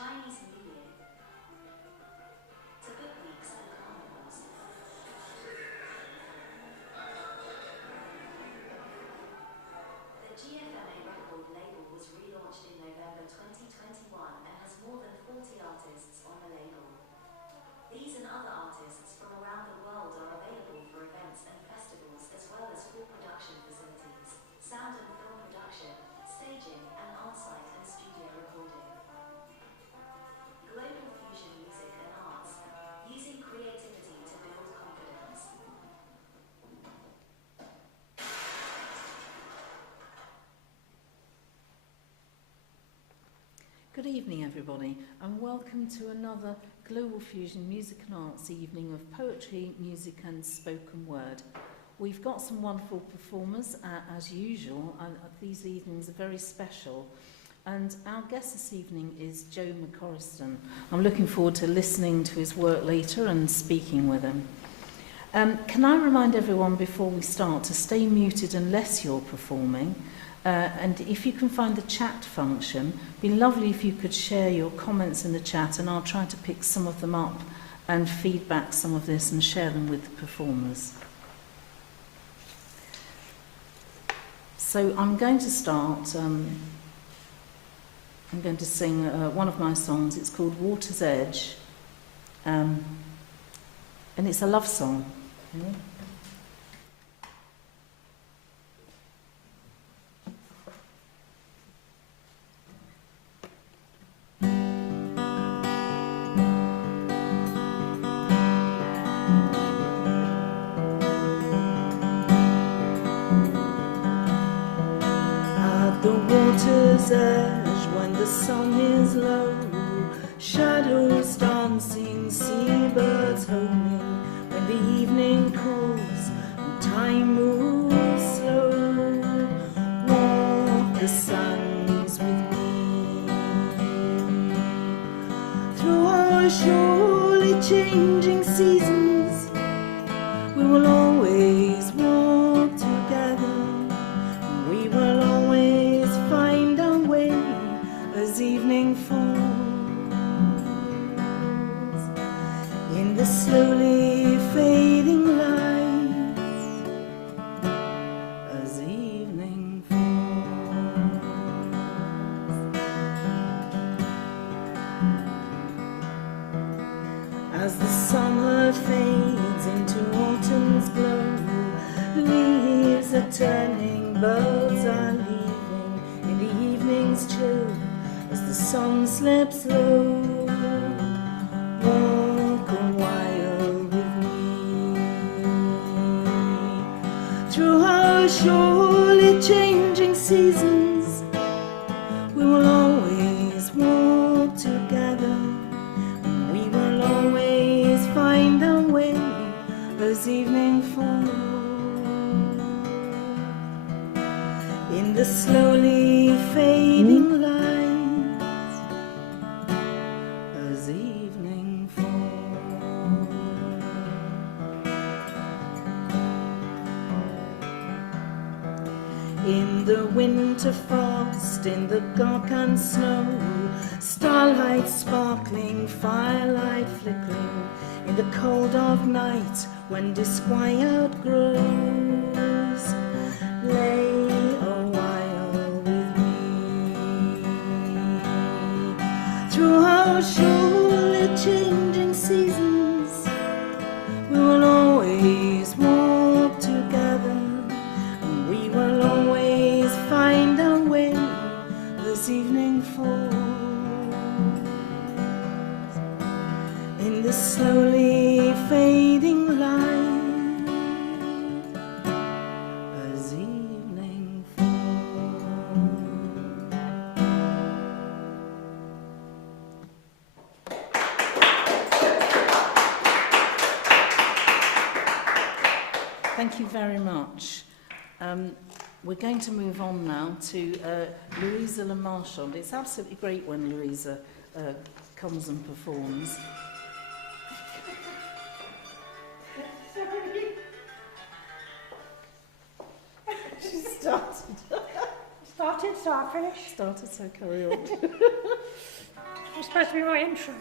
Chinese New Year, to book weeks and carnivals. The GFMA record label was relaunched in November 2021 and has more than 40 artists on the label. These and other artists from around the world are available for events and festivals, as well as full production facilities, sound and film production, staging, and on-site and studio recording. Global fusion music and arts, using creativity to build confidence. Good evening, everybody, and welcome to another Global Fusion Music and Arts evening of poetry, music and spoken word. We've got some wonderful performers, as usual, and these evenings are very special. And our guest this evening is Joe McCorriston. I'm looking forward to listening to his work later and speaking with him. Can I remind everyone before we start to stay muted unless you're performing? And if you can find the chat function, it'd be lovely if you could share your comments in the chat, and I'll try to pick some of them up and feedback some of this and share them with the performers. So I'm going to start, I'm going to sing one of my songs. It's called Water's Edge, and it's a love song. Okay? Water's edge, when the sun is low, shadows dancing, seabirds homing, when the evening cools and time moves slow, walk the sands with me. Through our surely changing seasons, we will always walk together. We will always find our way as evening falls in the slowly fading lights as evening falls. As the summer fades into autumn's glow, leaves are turning, birds are leaving in the evening's chill as the sun slips low. Walk a while with me through our surely changing seasons. We will always walk together. We will always find our way as evening falls in the slowly fading lights as evening falls. In the winter frost, in the dark and snow, starlight sparkling, firelight flickering, in the cold of night when disquiet grows, lay a while with me. Through our surely changing seasons, we will always walk together. We will always find our way as evening falls in the slowly fading light as evening falls. Thank you very much. We're going to move on now to Louisa and Marchand. It's absolutely great when Louisa comes and performs. She started, so I finished. Started, so carry on. It's supposed to be my intro.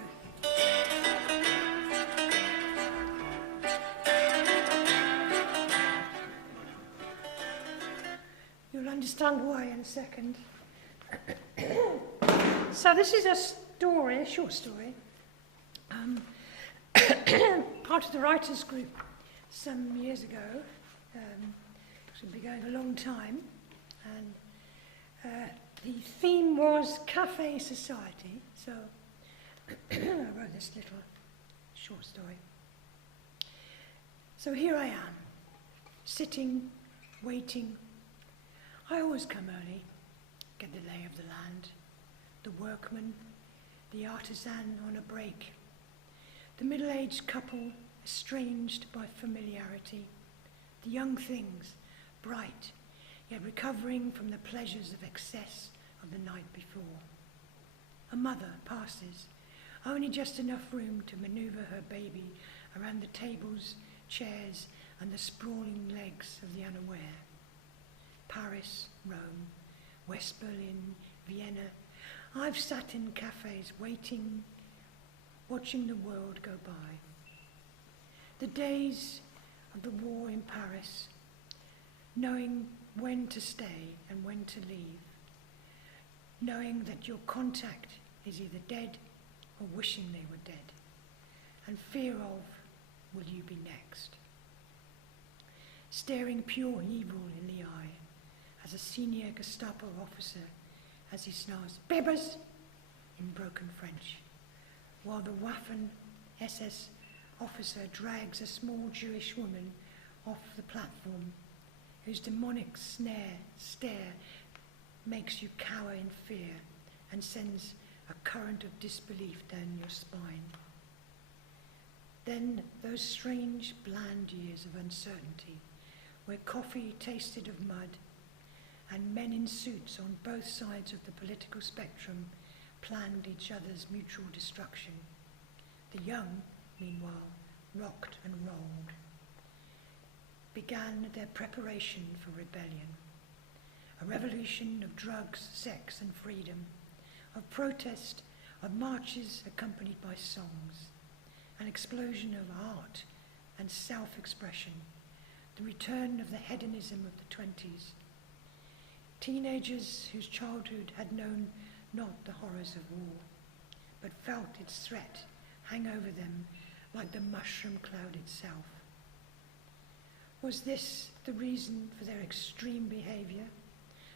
You'll understand why in a second. So this is a story, a short story, part of the writers' group some years ago. It's been going a long time, and the theme was Cafe Society, so I wrote this little short story. So here I am, sitting, waiting. I always come early, get the lay of the land, the workman, the artisan on a break, the middle-aged couple estranged by familiarity, the young things, bright, yet recovering from the pleasures of excess of the night before. A mother passes, only just enough room to maneuver her baby around the tables, chairs, and the sprawling legs of the unaware. Paris, Rome, West Berlin, Vienna. I've sat in cafes waiting, watching the world go by. The days of the war in Paris, knowing when to stay and when to leave, knowing that your contact is either dead or wishing they were dead, and fear of, will you be next? Staring pure evil in the eye as a senior Gestapo officer as he snarls, "Bibbers!" in broken French, while the Waffen SS officer drags a small Jewish woman off the platform, whose demonic stare makes you cower in fear and sends a current of disbelief down your spine. Then those strange, bland years of uncertainty, where coffee tasted of mud, and men in suits on both sides of the political spectrum planned each other's mutual destruction. The young, meanwhile, rocked and rolled, began their preparation for rebellion, a revolution of drugs, sex, and freedom, of protest, of marches accompanied by songs, an explosion of art and self-expression, the return of the hedonism of the 20s, teenagers whose childhood had known not the horrors of war, but felt its threat hang over them like the mushroom cloud itself. Was this the reason for their extreme behaviour?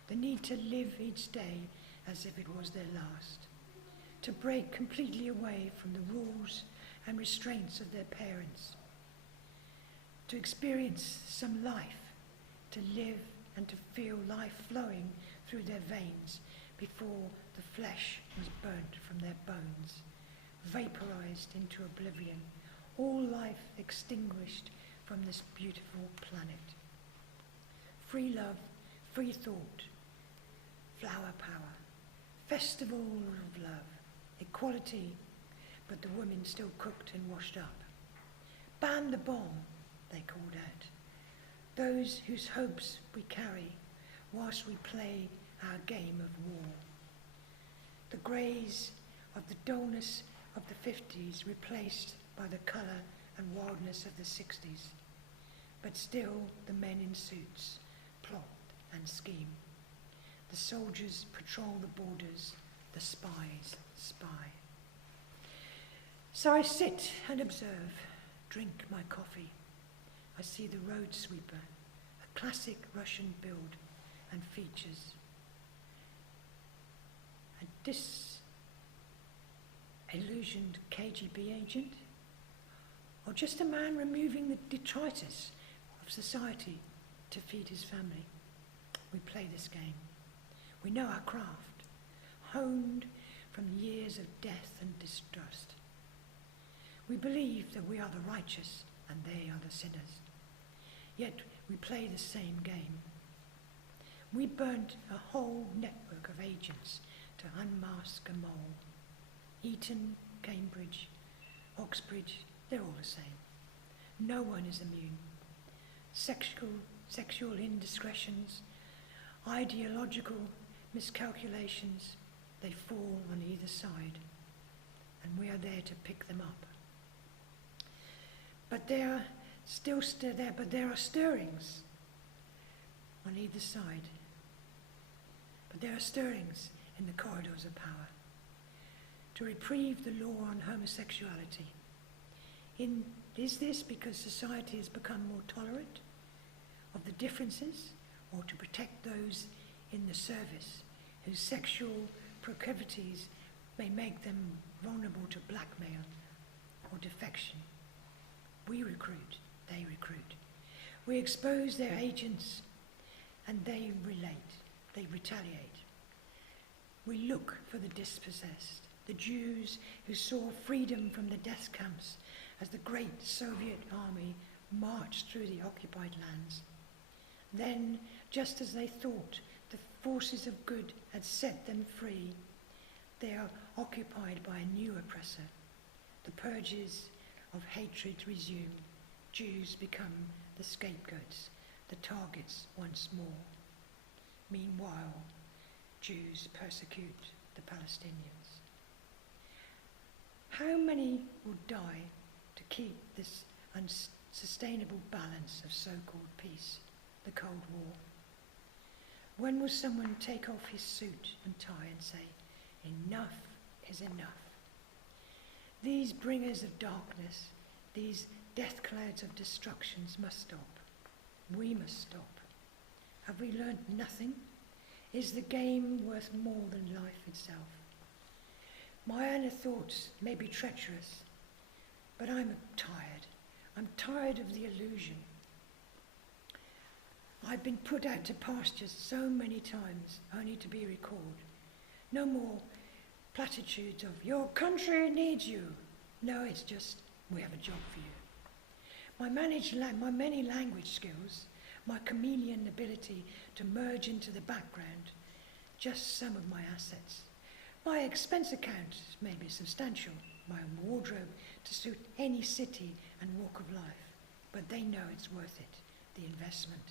The need to live each day as if it was their last, to break completely away from the rules and restraints of their parents, to experience some life, to live and to feel life flowing through their veins before the flesh was burnt from their bones, vaporized into oblivion, all life extinguished from this beautiful planet. Free love, free thought, flower power, festival of love, equality, but the women still cooked and washed up. Ban the bomb, they called out. Those whose hopes we carry whilst we play our game of war. The greys of the dullness of the 50s replaced by the colour and wildness of the 60s. But still the men in suits plot and scheme. The soldiers patrol the borders, the spies spy. So I sit and observe, drink my coffee. I see the road sweeper, a classic Russian build and features. A disillusioned KGB agent? Or just a man removing the detritus of society to feed his family? We play this game. We know our craft, honed from years of death and distrust. We believe that we are the righteous and they are the sinners. Yet we play the same game. We burnt a whole network of agents to unmask a mole. Eton, Cambridge, Oxbridge, they're all the same. No one is immune. Sexual indiscretions, ideological miscalculations, they fall on either side. there to pick them up. But they are still there, but there are stirrings on either side. But there are stirrings in the corridors of power to reprieve the law on homosexuality. Is this because society has become more tolerant of the differences, or to protect those in the service whose sexual proclivities may make them vulnerable to blackmail or defection? We recruit, they recruit. We expose their agents and they retaliate. We look for the dispossessed, the Jews who saw freedom from the death camps as the great Soviet army marched through the occupied lands. Then, just as they thought the forces of good had set them free, they are occupied by a new oppressor. The purges of hatred resume. Jews become the scapegoats, the targets once more. Meanwhile, Jews persecute the Palestinians. How many will die to keep this unsustainable balance of so-called peace, the Cold War? When will someone take off his suit and tie and say, enough is enough? These bringers of darkness, these death clouds of destructions must stop. We must stop. Have we learned nothing? Is the game worth more than life itself? My inner thoughts may be treacherous, but I'm tired. I'm tired of the illusion. I've been put out to pastures so many times, only to be recalled. No more platitudes of, your country needs you. No, it's just, we have a job for you. My many language skills, my chameleon ability to merge into the background, just some of my assets. My expense account may be substantial, my wardrobe to suit any city and walk of life, but they know it's worth it, the investment.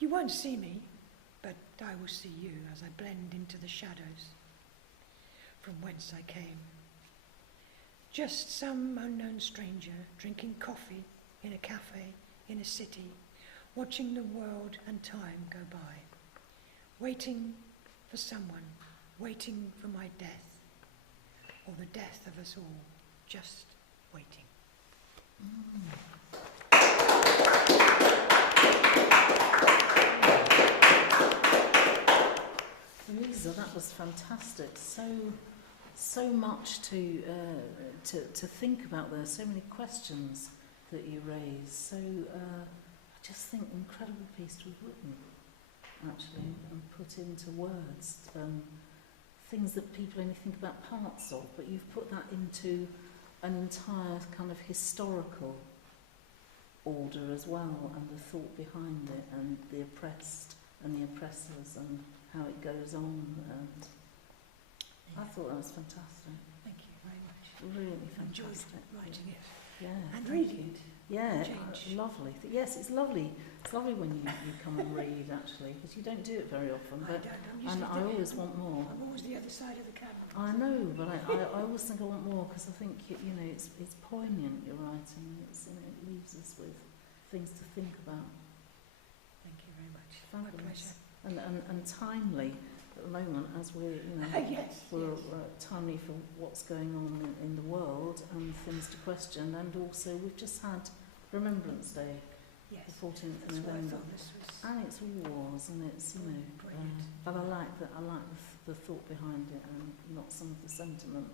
You won't see me, but I will see you as I blend into the shadows from whence I came. Just some unknown stranger drinking coffee in a cafe in a city, watching the world and time go by, waiting for someone, waiting for my death, or the death of us all, just waiting. Louisa, that was fantastic. So much to think about there. So many questions that you raised. So I just think incredible piece to have written, actually, and put into words. Things that people only think about parts of, but you've put that into an entire kind of historical order as well, and the thought behind it, and the oppressed and the oppressors, and how it goes on. And I thought that was fantastic. Thank you very much. Really I enjoyed fantastic. writing it Yeah. and thank reading you. it. Yeah, Change. lovely. Yes, it's lovely. It's lovely when you come and read, actually, because you don't do it very often. But and I always want more. I'm always the other side of the camera. I know, but I always think I want more, because I think it's poignant, your writing. It leaves us with things to think about. Thank you very much. Fabulous. My pleasure. And timely at the moment, as we're Yes. we're timely for what's going on in the world and things to question. And also we've just had Remembrance Day, Yes. the 14th That's why I November. thought this was And it's wars, and it's brilliant. but I like the thought behind it, and not some of the sentiment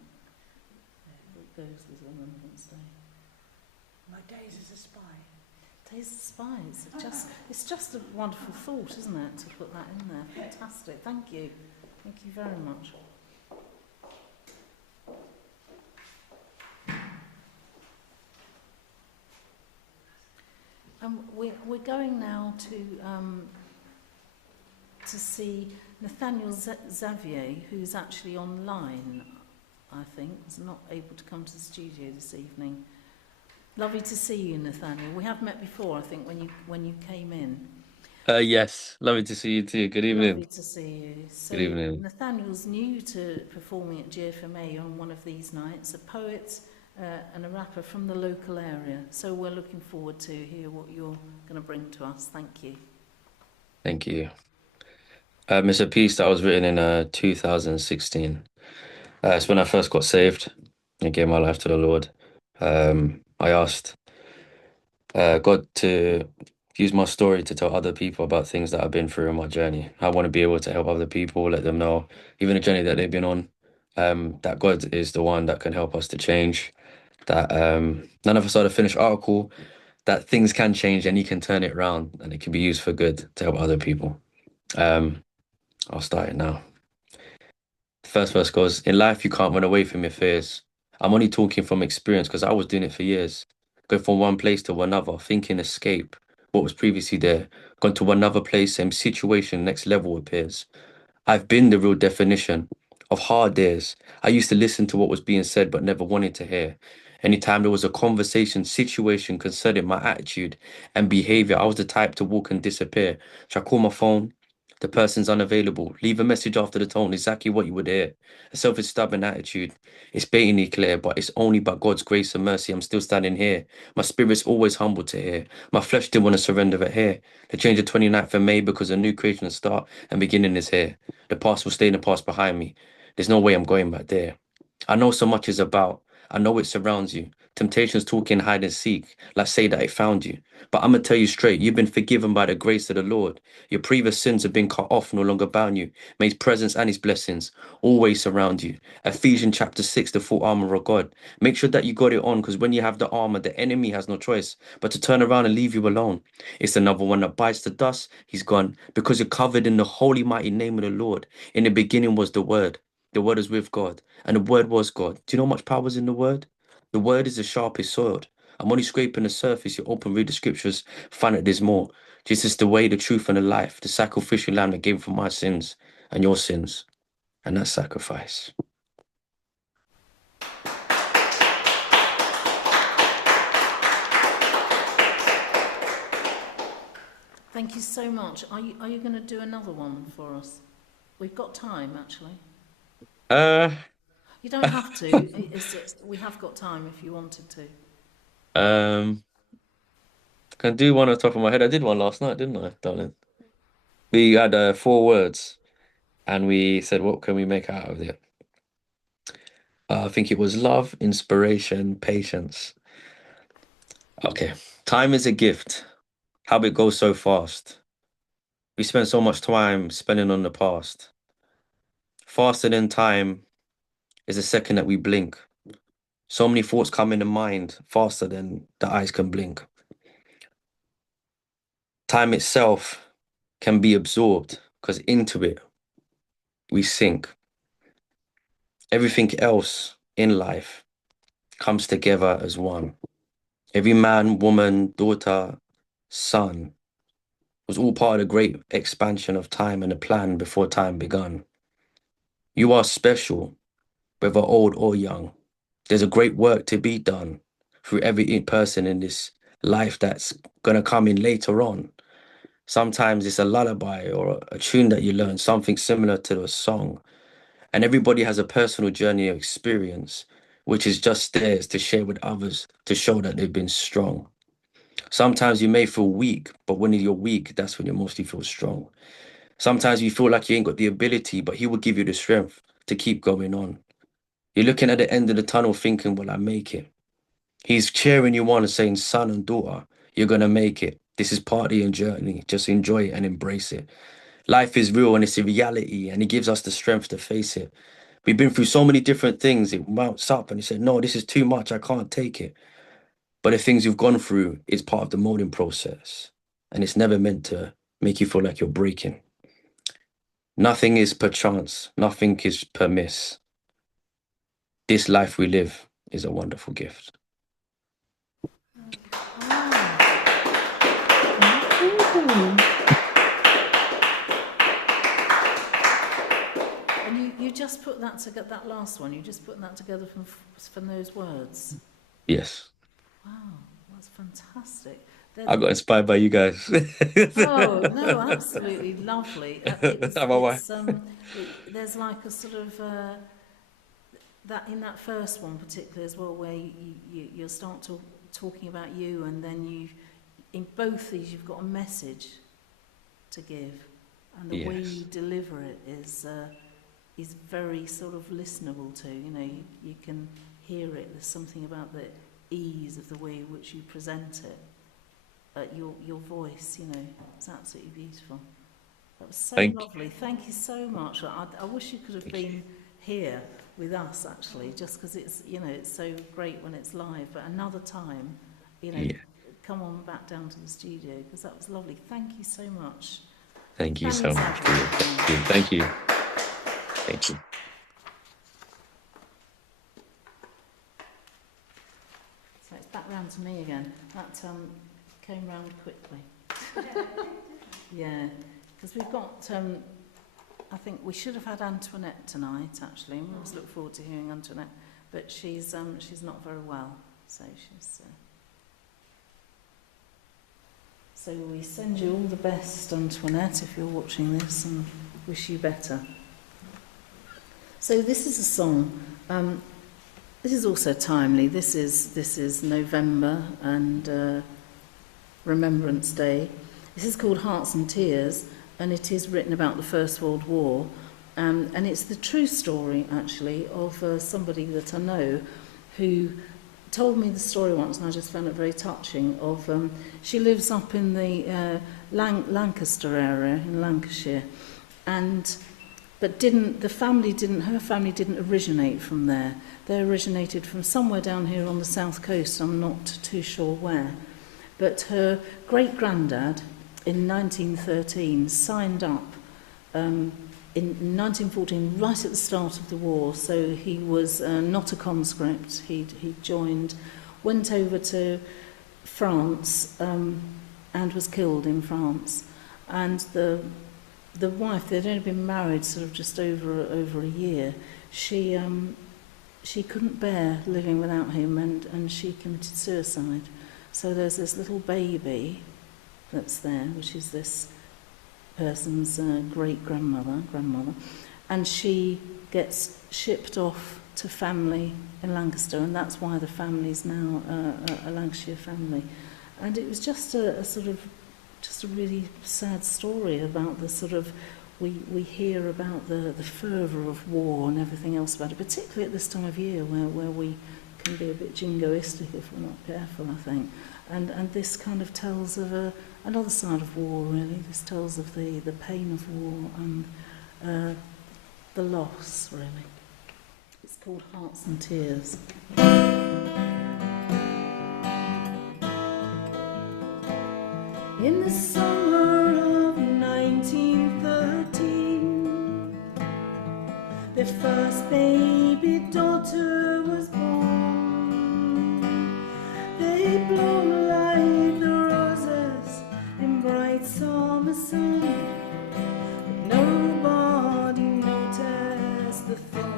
that goes with Remembrance Day. My days as a spy. Days of Spies. It's just a wonderful thought, isn't it, to put that in there? Fantastic. Thank you. Thank you very much. We're going now to see Nathaniel Xavier, who's actually online, I think, is not able to come to the studio this evening. Lovely to see you, Nathaniel. We have met before, I think, when you came in. Yes, lovely to see you too. Good Lovely evening. to see you. So Good evening. Nathaniel's new to performing at GFMA on one of these nights, a poet and a rapper from the local area. So we're looking forward to hear what you're going to bring to us. Thank you. Thank you. It's a piece that was written in 2016. It's when I first got saved and gave my life to the Lord. I asked God to use my story to tell other people about things that I've been through in my journey. I want to be able to help other people, let them know, even the journey that they've been on, that God is the one that can help us to change. That none of us are the finished article, that things can change and you can turn it around and it can be used for good to help other people. Um, I'll start it now. The first verse goes, in life, you can't run away from your fears. I'm only talking from experience because I was doing it for years. Going from one place to another, thinking escape what was previously there. Gone to another place, same situation, next level appears. I've been the real definition of hard days. I used to listen to what was being said, but never wanted to hear. Anytime there was a conversation, situation concerning my attitude and behavior, I was the type to walk and disappear. Should I call my phone? The person's unavailable. Leave a message after the tone, exactly what you would hear. A selfish, stubborn attitude. It's blatantly clear, but it's only by God's grace and mercy I'm still standing here. My spirit's always humble to hear. My flesh didn't want to surrender it here. The change of 29th of May because a new creation start and beginning is here. The past will stay in the past behind me. There's no way I'm going back there. I know so much is about. I know it surrounds you. Temptations talking hide and seek, like say that it found you. But I'm gonna tell you straight, you've been forgiven by the grace of the Lord. Your previous sins have been cut off, no longer bound you. May his presence and his blessings always surround you. Ephesians chapter 6, the full armor of God. Make sure that you got it on, because when you have the armor, the enemy has no choice but to turn around and leave you alone. It's another one that bites the dust, he's gone, because you're covered in the holy mighty name of the Lord. In the beginning was the word. The word is with God, and the word was God. Do you know how much power is in the word? The word is the sharpest sword. I'm only scraping the surface. You open, read the scriptures, find that there's more. Jesus is the way, the truth, and the life, the sacrificial lamb that gave for my sins and your sins, and that sacrifice. Thank you so much. Are you going to do another one for us? We've got time, actually. Uh, You don't have to. We have got time if you wanted to. um, can do one on top of my head. I did one last night, didn't I, darling? We had 4 words, and we said, what can we make out of it? I think it was love, inspiration, patience. Okay. Time is a gift. How it goes so fast. We spend so much time spending on the past. Faster than time is a second that we blink. So many thoughts come in the mind faster than the eyes can blink. Time itself can be absorbed because into it we sink. Everything else in life comes together as one. Every man, woman, daughter, son was all part of the great expansion of time and the plan before time begun. You are special, whether old or young. There's a great work to be done through every person in this life that's going to come in later on. Sometimes it's a lullaby or a tune that you learn, something similar to a song. And everybody has a personal journey of experience, which is just theirs to share with others to show that they've been strong. Sometimes you may feel weak, but when you're weak, that's when you mostly feel strong. Sometimes you feel like you ain't got the ability, but he will give you the strength to keep going on. You're looking at the end of the tunnel thinking, will I make it? He's cheering you on and saying, son and daughter, you're going to make it. This is part of your journey. Just enjoy it and embrace it. Life is real and it's a reality, and he gives us the strength to face it. We've been through so many different things. It mounts up and he said, no, this is too much. I can't take it. But the things you've gone through is part of the molding process. And it's never meant to make you feel like you're breaking. Nothing is per chance. Nothing is per miss. This life we live is a wonderful gift. And you just put that together, that last one, you just put that together from those words. Yes. Wow, that's fantastic. I got inspired by you guys. Oh no, absolutely lovely. I'm a wife. There's like a sort of that in that first one particularly as well, where you'll start talking about you, and then in both these you've got a message to give, and the way Yes. you deliver it is very sort of listenable to. You know, you can hear it. There's something about the ease of the way in which you present it. Your voice, you know, it's absolutely beautiful. That was so Thank lovely. Thank you so much. I wish you could have been here with us, actually, just because it's, you know, it's so great when it's live. But another time, you know, yeah. come on back down to the studio, because that was lovely. Thank you so much. Thank you Thank so much. Thank you. Thank you. So it's back round to me again. That came round quickly. Yeah, because we've got, I think we should have had Antoinette tonight, actually, and we always look forward to hearing Antoinette, but she's not very well, so she's... So we send you all the best, Antoinette, if you're watching this, and wish you better. So this is a song. This is also timely. This is November and Remembrance Day. This is called Hearts and Tears, and it is written about the First World War. And it's the true story, actually, of somebody that I know who told me the story once, and I just found it very touching. Of she lives up in the Lancaster area in Lancashire, but her family didn't originate from there. They originated from somewhere down here on the south coast. I'm not too sure where, but her great granddad in 1913 signed up in 1914, right at the start of the war. So he was not a conscript. He joined, went over to France and was killed in France. And the wife, they'd only been married sort of just over a year. She couldn't bear living without him, and she committed suicide. So there's this little baby that's there, which is this person's grandmother, and she gets shipped off to family in Lancaster, and that's why the family's now a Lancashire family. And it was just a really sad story about the sort of, we hear about the fervour of war and everything else about it, particularly at this time of year where we can be a bit jingoistic if we're not careful, I think. And this kind of tells of another side of war, really. This tells of the pain of war and the loss, really. It's called Hearts and Tears. In the summer of 1913, their first baby daughter was born. They blow like the roses in bright summer sun, but nobody noticed the thorn.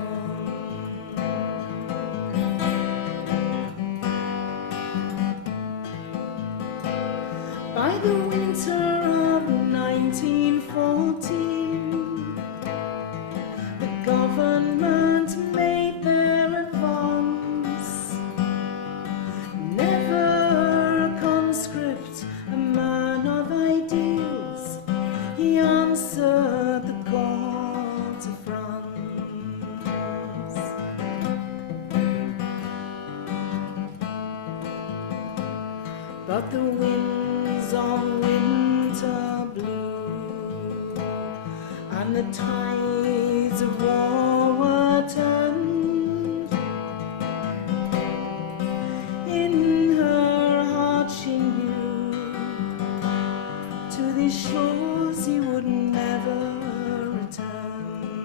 By the winter of 1914, the government made their advance. Never a conscript, a man of ideals, he answered the call to France. But the winds of winter blew, and the tides of war were turned. In her heart she knew, to these shores he would never return.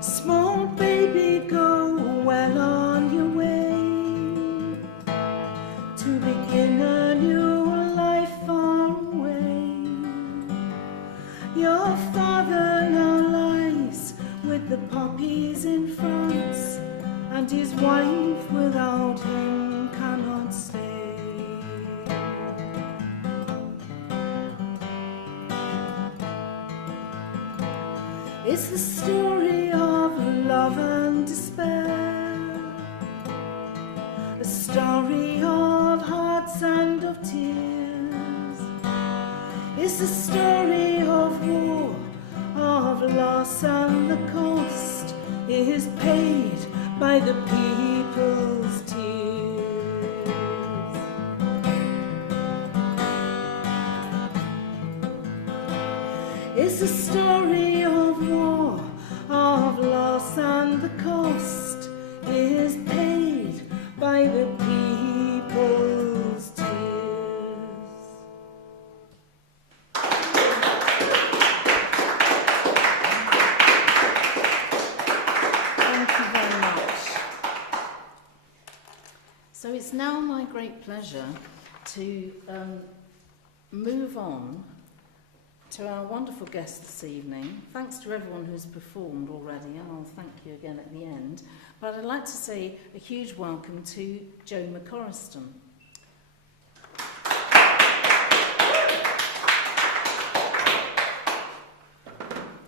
Small baby, go well on your way to begin a new life far away. Your father now lies with the poppies in France, and his wife without him cannot stay. It's the story of love and despair, a story of hearts and of tears. It's the story of war, of loss, and the cost is paid by the people's tears. It's a story of war, of loss, and the cost is paid by the people's tears. Thank you very much. So it's now my great pleasure to move on to our wonderful guest this evening. Thanks to everyone who's performed already, and I'll thank you again at the end. But I'd like to say a huge welcome to Joe McCorriston.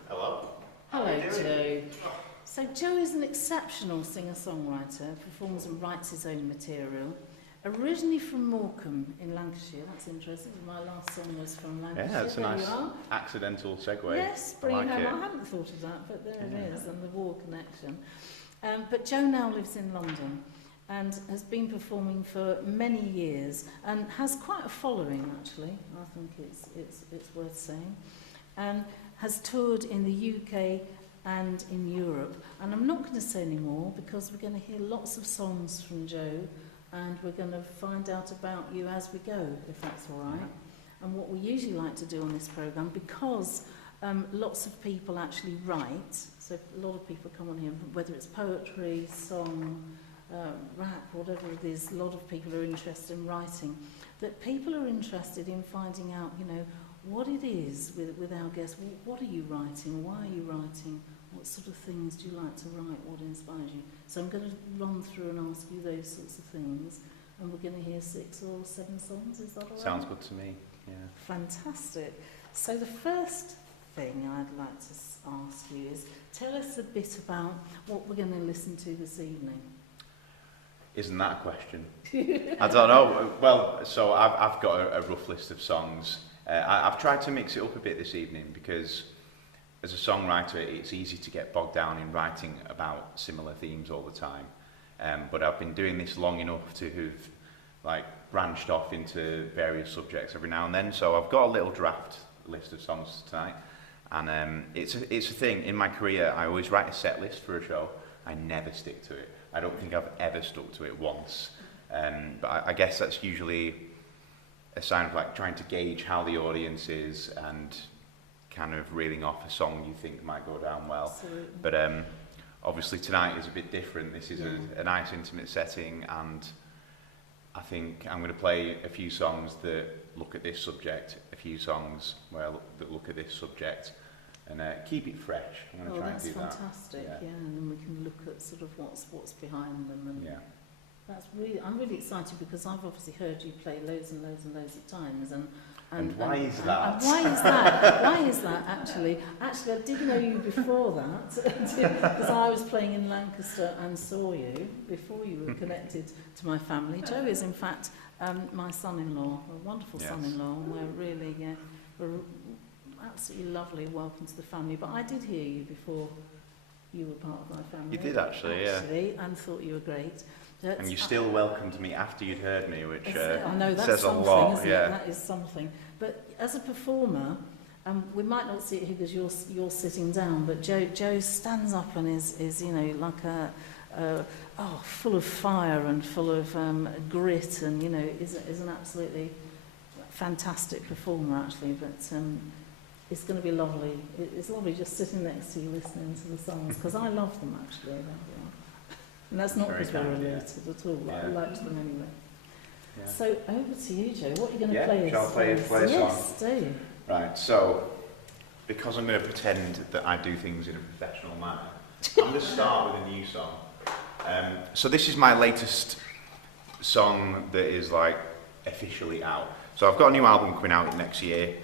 Hello. Hello, Joe. So Joe is an exceptional singer-songwriter, performs and writes his own material. Originally from Morecambe in Lancashire, that's interesting. My last song was from Lancashire. Yeah, it's a There nice you are. accidental segue. Yes, I like brilliant. it. I hadn't thought of that, but there it is, and the war connection. But Joe now lives in London and has been performing for many years and has quite a following, actually. I think it's worth saying. And has toured in the UK and in Europe. And I'm not going to say any more because we're going to hear lots of songs from Joe, and we're going to find out about you as we go, if that's all right. And what we usually like to do on this programme, because lots of people actually write, so a lot of people come on here, whether it's poetry, song, rap, whatever it is, a lot of people are interested in writing, that people are interested in finding out, you know, what it is with our guests. What are you writing? Why are you writing? What sort of things do you like to write? What inspires you? So I'm going to run through and ask you those sorts of things, and we're going to hear 6 or 7 songs. Is that all right? Sounds good to me. Yeah. Fantastic. So the first thing I'd like to ask you is, tell us a bit about what we're going to listen to this evening. Isn't that a question? I don't know. Well, so I've got a rough list of songs. I've tried to mix it up a bit this evening because as a songwriter, it's easy to get bogged down in writing about similar themes all the time. But I've been doing this long enough to have like branched off into various subjects every now and then. So I've got a little draft list of songs tonight. And it's a thing. In my career, I always write a set list for a show. I never stick to it. I don't think I've ever stuck to it once. But I guess that's usually a sign of like trying to gauge how the audience is and kind of reeling off a song you think might go down well. Absolutely. But obviously tonight is a bit different. This is a nice intimate setting, and I think I'm going to play a few songs that look at this subject, a few songs that look at this subject, and keep it fresh. I'm going to try and do that. That's fantastic, yeah, and then we can look at sort of what's behind them. And Yeah. that's really, I'm really excited because I've obviously heard you play loads and loads and loads of times, and why is that? And why is that? Why is that, actually? Actually, I did know you before that, because I was playing in Lancaster and saw you before you were connected to my family. Joe is, in fact, my son-in-law, a wonderful son-in-law, and we're really, we're absolutely lovely. Welcome to the family. But I did hear you before you were part of my family. You did actually, and thought you were great. And you still welcomed me after you'd heard me, which I know, that's says a something, lot. isn't Yeah. it? That is something. But as a performer, we might not see it here because you're sitting down, but Joe stands up and is you know, like full of fire and full of grit, and you know, is an absolutely fantastic performer actually. But it's going to be lovely. It's lovely just sitting next to you listening to the songs, because I love them actually. And that's not because we're related at all. I liked them anyway. Yeah. So over to you, Joe. What are you going to play? Shall I play a song? Yes, do. Right, so because I'm going to pretend that I do things in a professional manner, I'm going to start with a new song. So this is my latest song that is like officially out. So I've got a new album coming out next year,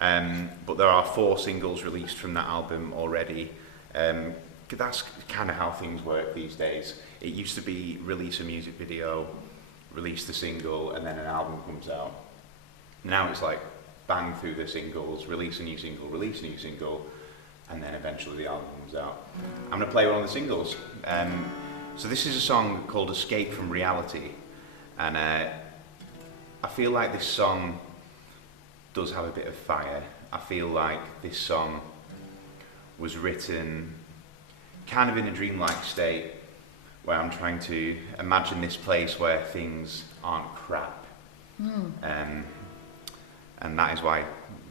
but there are 4 singles released from that album already. That's kind of how things work these days. It used to be release a music video, release the single, and then an album comes out. Now it's like bang through the singles, release a new single, and then eventually the album comes out. I'm going to play one of the singles. So this is a song called Escape from Reality, and I feel like this song does have a bit of fire. I feel like this song was written kind of in a dreamlike state, where I'm trying to imagine this place where things aren't crap. And that is why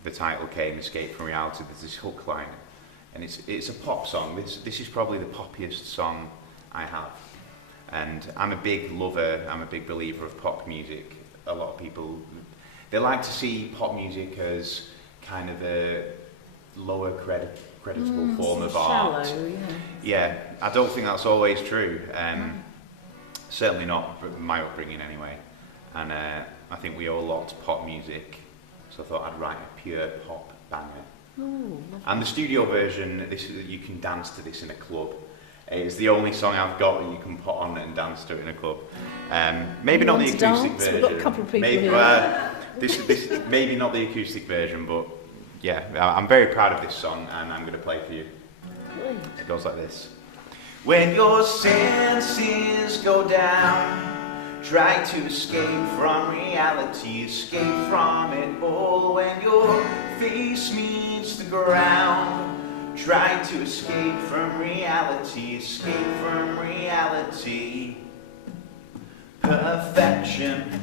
the title came, Escape from Reality. There's this hook line, and it's a pop song. This is probably the poppiest song I have. And I'm a big lover, I'm a big believer of pop music. A lot of people, they like to see pop music as kind of a lower creditable form of art. Shallow, Yeah, I don't think that's always true. Certainly not my upbringing anyway. And I think we owe a lot to pop music, so I thought I'd write a pure pop banger. Ooh, And the studio version, you can dance to this in a club. It's the only song I've got that you can put on and dance to it in a club. Maybe not the acoustic version. We've got a couple of people maybe, here. This maybe not the acoustic version, but yeah, I'm very proud of this song, and I'm going to play for you. Great. It goes like this. When your senses go down, try to escape from reality, escape from it all. When your face meets the ground, try to escape from reality, escape from reality. Perfection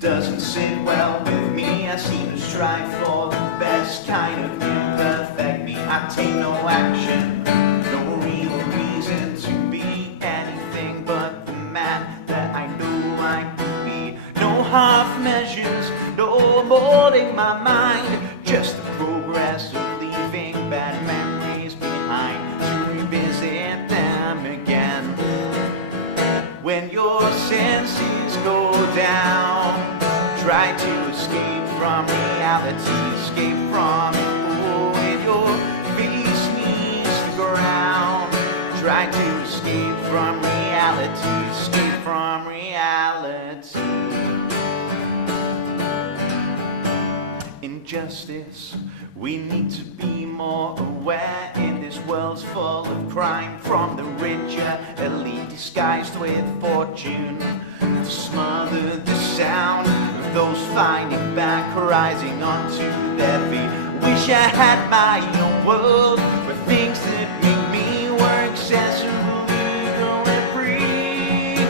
doesn't sit well with me. I seem to strive for the best kind of imperfect me. I take no action, no real reason to be anything but the man that I know I could be. No half measures, no molding my mind, just the progress of leaving bad memories behind to revisit them again. When your senses go down, try to escape from reality, escape from it. Oh, when your face meets the ground, try to escape from reality, escape from reality. Injustice, we need to be more aware. In this world's full of crime, from the richer elite disguised with fortune, to smother the sound of those fighting back, rising onto their feet. Wish I had my own world, where things that make me work accessibly going free.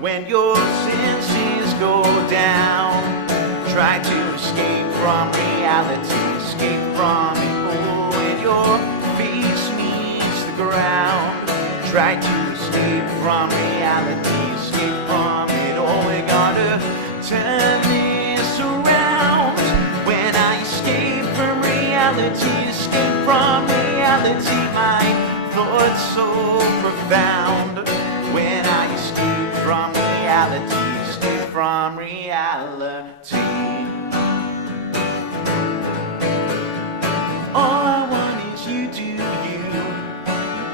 When your senses go down, try to escape from reality, escape from it. Oh, when your face meets the ground, try to escape from reality, escape from it. Oh, we gotta turn this around. When I escape from reality, escape from reality, my thoughts so profound. When I escape from reality, escape from reality. All I want is you do you,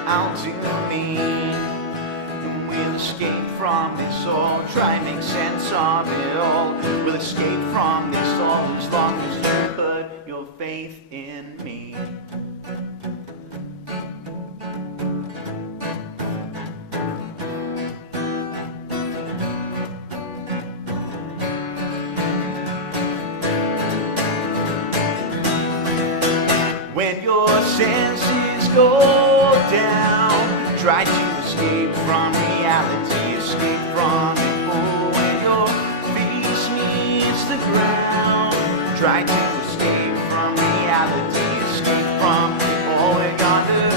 I'll do me. And we'll escape from this all, try and make sense of it all. We'll escape from this all as long as you put your faith in me. When your senses go down, try to escape from reality, escape from it. Oh, when your face meets the ground, try to escape from reality, escape from it. Oh, we're gonna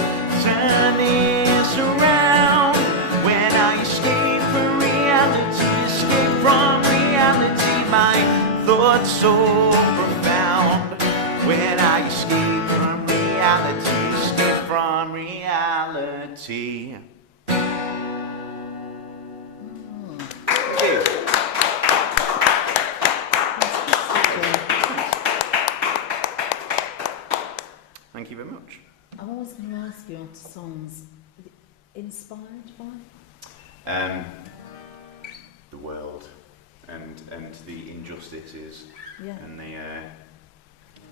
turn this around. When I escape from reality, escape from reality, my thoughts so profound. When I escape from reality, escape from reality. was going to ask you after songs, inspired by? The world and the injustices Yeah. and the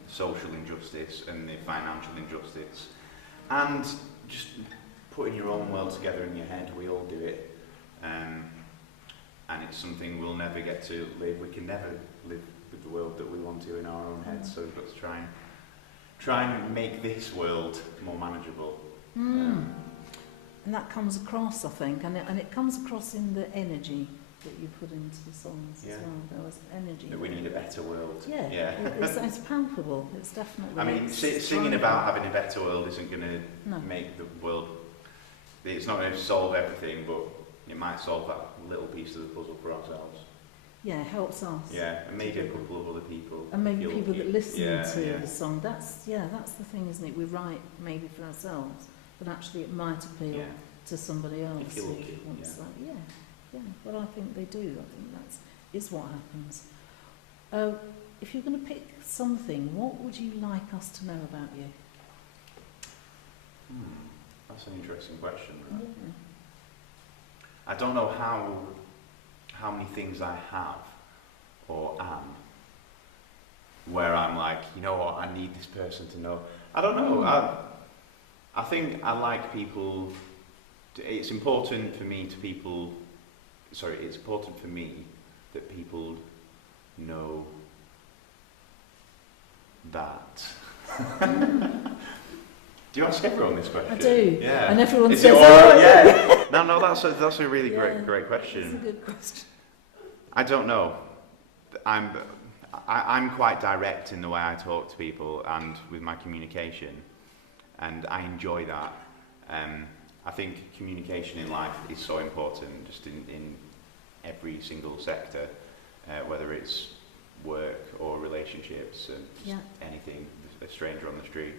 social injustice and the financial injustice, and just putting your own world together in your head. We all do it, and it's something we'll never get to live. We can never live with the world that we want to in our own heads. So we've got to try and make this world more manageable. And that comes across, I think, and it comes across in the energy that you put into the songs as well. There was energy. That we need a better world. Yeah. It's palpable. It's definitely. I mean, singing about having a better world isn't going to No. make the world. It's not going to solve everything, but it might solve that little piece of the puzzle for ourselves. Yeah, it helps us. Yeah, and maybe a couple of other people. And maybe people that listen yeah, to yeah. the song. That's the thing, isn't it? We write maybe for ourselves, but actually it might appeal to somebody else who wants that. Yeah. Well, I think they do. I think is what happens. If you're going to pick something, what would you like us to know about you? That's an interesting question. Yeah. I don't know how many things I have or am where I'm like, you know what, I need this person to know. I don't know. I think I like people. It's important for me that people know that. Do you ask everyone this question? I do. Yeah. And everyone Is says, it "Oh, all, yeah." No, that's a really Yeah. great question. It's a good question. I don't know. I'm quite direct in the way I talk to people and with my communication, and I enjoy that. I think communication in life is so important, just in every single sector, whether it's work or relationships and just anything, a stranger on the street.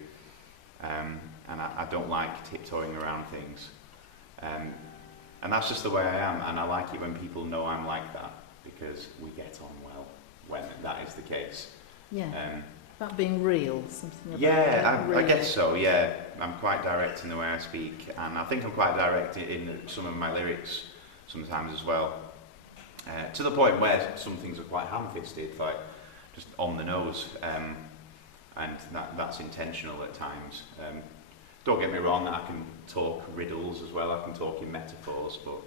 And I don't like tiptoeing around things. And that's just the way I am, and I like it when people know I'm like that, because we get on well when that is the case. Yeah. About being real, something about I guess so, yeah. I'm quite direct in the way I speak, and I think I'm quite direct in some of my lyrics sometimes as well. To the point where some things are quite ham-fisted, like just on the nose, and that's intentional at times. Don't get me wrong, I can talk riddles as well, I can talk in metaphors, but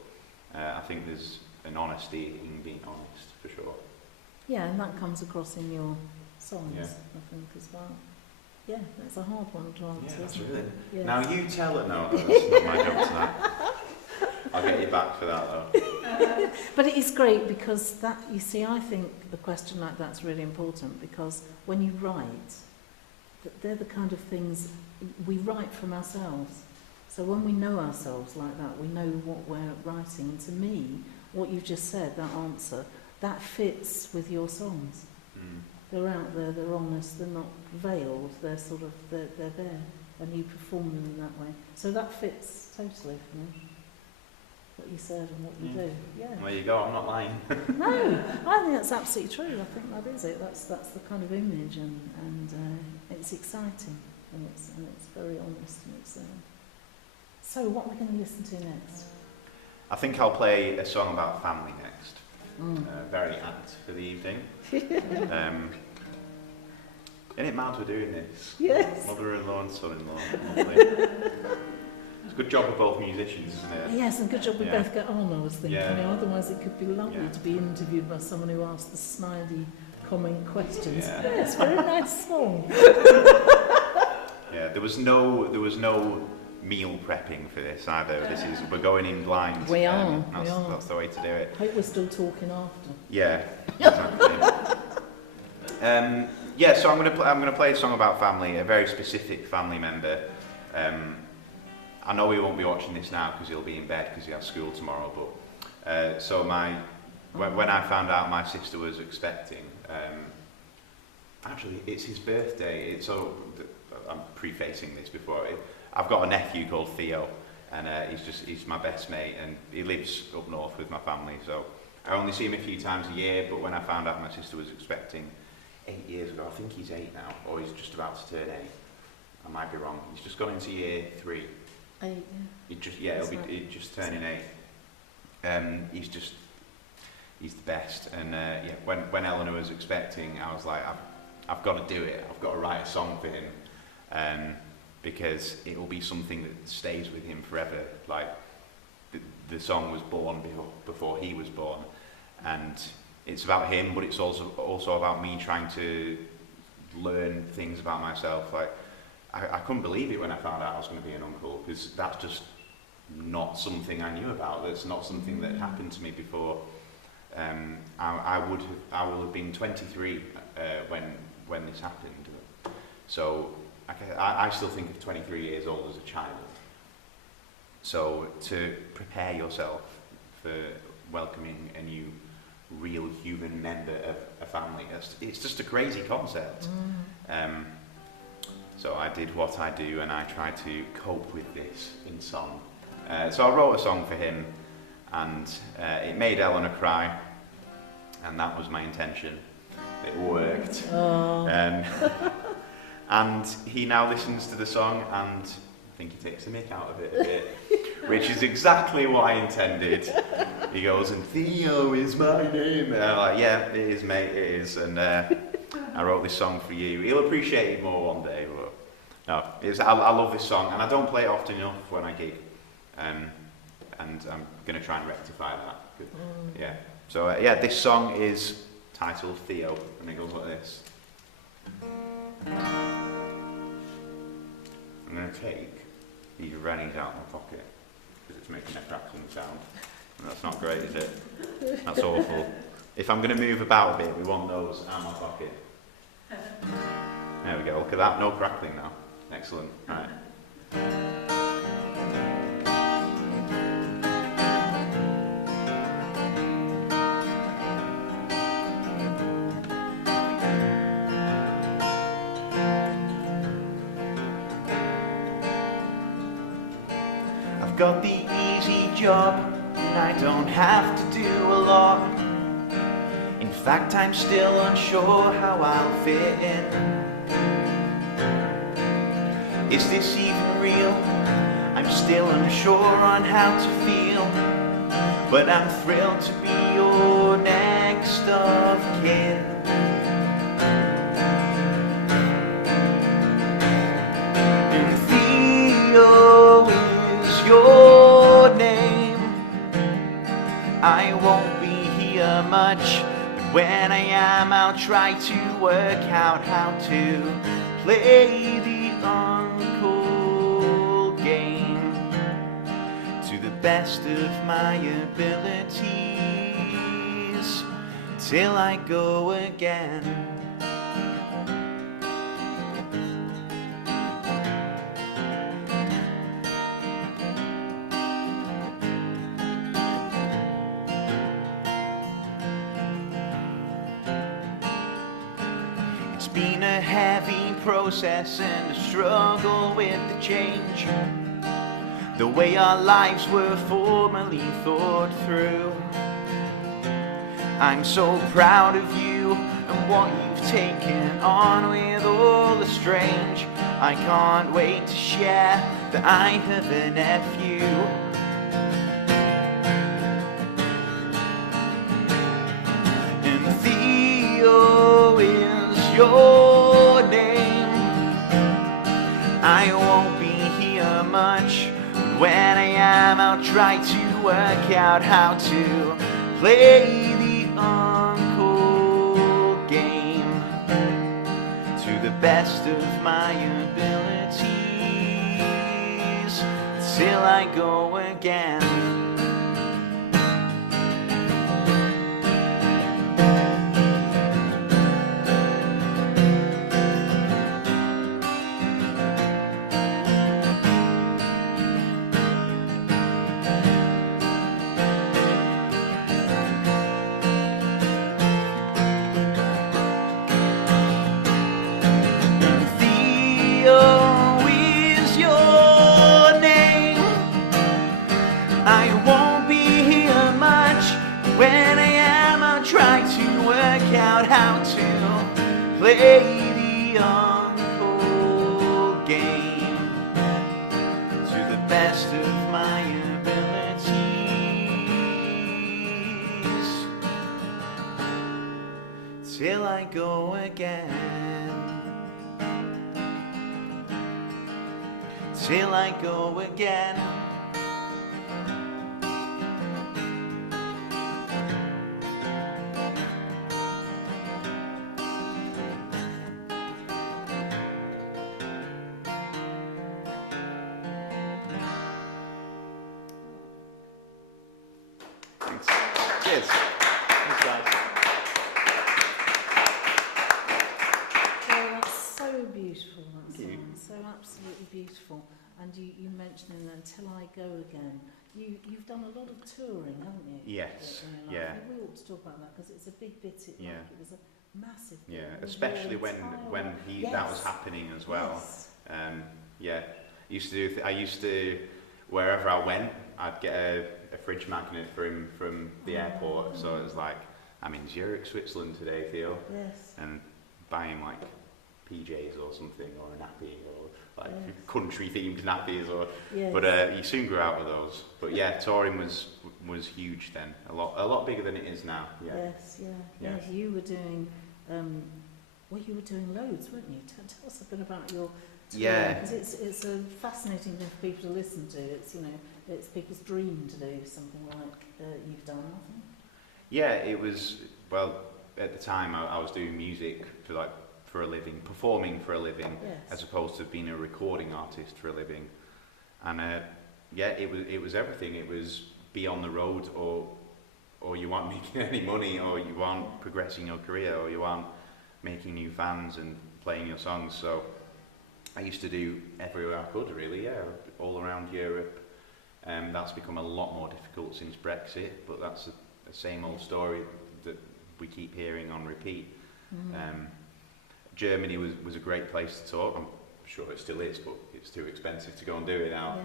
I think there's an honesty in being honest, for sure. Yeah, and that comes across in your songs, Yeah. I think, as well. Yeah, that's a hard one to answer, Yeah, that's isn't really. it? Yes. Now you tell it. No, that's not my job tonight. I'll get you back for that though. But it is great because that, you see, I think a question like that's really important, because when you write, they're the kind of things we write from ourselves. So when we know ourselves like that, we know what we're writing. And to me, what you've just said, that answer, that fits with your songs. They're out there, they're honest, they're not veiled, they're there, and you perform them in that way. So that fits totally for me, what you said and what you do. Yeah. There you go, I'm not lying. No, I think that's absolutely true. I think that is it. That's the kind of image, and it's exciting, and it's very honest, and it's. So what are we going to listen to next? I think I'll play a song about family next. Very apt for the evening. Isn't it mad we're doing this? Yes. Mother-in-law and son-in-law. Lovely. It's a good job we're both musicians, isn't it? Yes, and good job we both get on, I was thinking. Yeah. You know, otherwise it could be lovely Yeah. to be interviewed by someone who asks the snidey, common questions. Yeah. Yes, very nice song. Yeah, there was no meal prepping for this either. We're going in blind. We are. That's the way to do it. Hope we're still talking after. Yeah, exactly. So I'm gonna play a song about family, a very specific family member. I know he won't be watching this now because he'll be in bed because he has school tomorrow. But when I found out my sister was expecting, actually it's his birthday. I'm prefacing this before. I've got a nephew called Theo, and he's my best mate, and he lives up north with my family. So I only see him a few times a year. But when I found out my sister was expecting 8 years ago, I think he's 8 now, or he's just about to turn 8. I might be wrong. He's just gone into year 3. 8, He'll be just turning 8. He's the best. And when Eleanor was expecting, I was like, I've got to do it. I've got to write a song for him, because it will be something that stays with him forever. Like the song was born before he was born, and it's about him, but it's also about me trying to learn things about myself. Like I couldn't believe it when I found out I was going to be an uncle, because that's just not something I knew about. That's not something that happened to me before. I will have been 23 when this happened. So I still think of 23 years old as a child. So to prepare yourself for welcoming a new real human member of a family, it's just a crazy concept. So I did what I do, and I tried to cope with this in song. So I wrote a song for him, and it made Eleanor cry, and that was my intention. It worked. And he now listens to the song, and I think he takes the mick out of it a bit, which is exactly what I intended. He goes, and Theo is my name. And I'm like, yeah, it is, mate, it is. And I wrote this song for you. He'll appreciate it more one day, but no, I love this song, and I don't play it often enough when I gig. And I'm going to try and rectify that. Yeah. So this song is titled Theo, and it goes like this. I'm going to take these rennies out of my pocket, because it's making a crackling sound. And that's not great, is it? That's awful. If I'm going to move about a bit, we want those out of my pocket. There we go, look at that, no crackling now. Excellent. Right. I've got the easy job, and I don't have to do a lot. In fact, I'm still unsure how I'll fit in. Is this even real? I'm still unsure on how to feel, but I'm thrilled to be your next of kin. And Theo is your name. I won't be here much, but when I am, I'll try to work out how to play the uncle game to the best of my abilities till I go again. It's been a heavy process and a struggle with the change, the way our lives were formerly thought through. I'm so proud of you and what you've taken on with all the strange. I can't wait to share that I have a nephew. And Theo is your name. I won't be here much, but when I am, I'll try to work out how to play the uncle game to the best of my abilities till I go again. Out how to play the uncle game best of my abilities till I go again, till I go again. Thanks. Cheers. Thanks, guys. Oh, that's so beautiful, that Thank you. song. So absolutely beautiful. And you mentioned in Until I Go Again, you've done a lot of touring, haven't you? Yes, In your life? yeah. And we ought to talk about that because it's a big bit. It was a massive bit. Yeah, It was especially your when entire- that was happening as well. Yes. Yeah, I used to wherever I went, I'd get a fridge magnet for him from the airport. So it was like, I'm in Zurich, Switzerland today, Theo, Yes. and buy him like PJs or something, or a nappy, or like Yes. country themed nappies, or. Yes. But you soon grew out of those. But yeah, touring was huge then, a lot bigger than it is now. Yeah. Yes, yeah. Yeah. Yes, you were doing, you were doing loads, weren't you? Tell us a bit about your tour. Yeah. Because it's a fascinating thing for people to listen to. It's, it's people's dream to do something like you've done, I think. Yeah, it was, well, at the time I was doing music for a living, performing for a living, Yes. as opposed to being a recording artist for a living. And yeah, it was everything. It was be on the road, or you aren't making any money, or you aren't progressing your career, or you aren't making new fans and playing your songs. So I used to do everywhere I could, really, yeah, all around Europe. That's become a lot more difficult since Brexit, but that's the same old story that we keep hearing on repeat. Germany was a great place to talk. I'm sure it still is, but it's too expensive to go and do it now.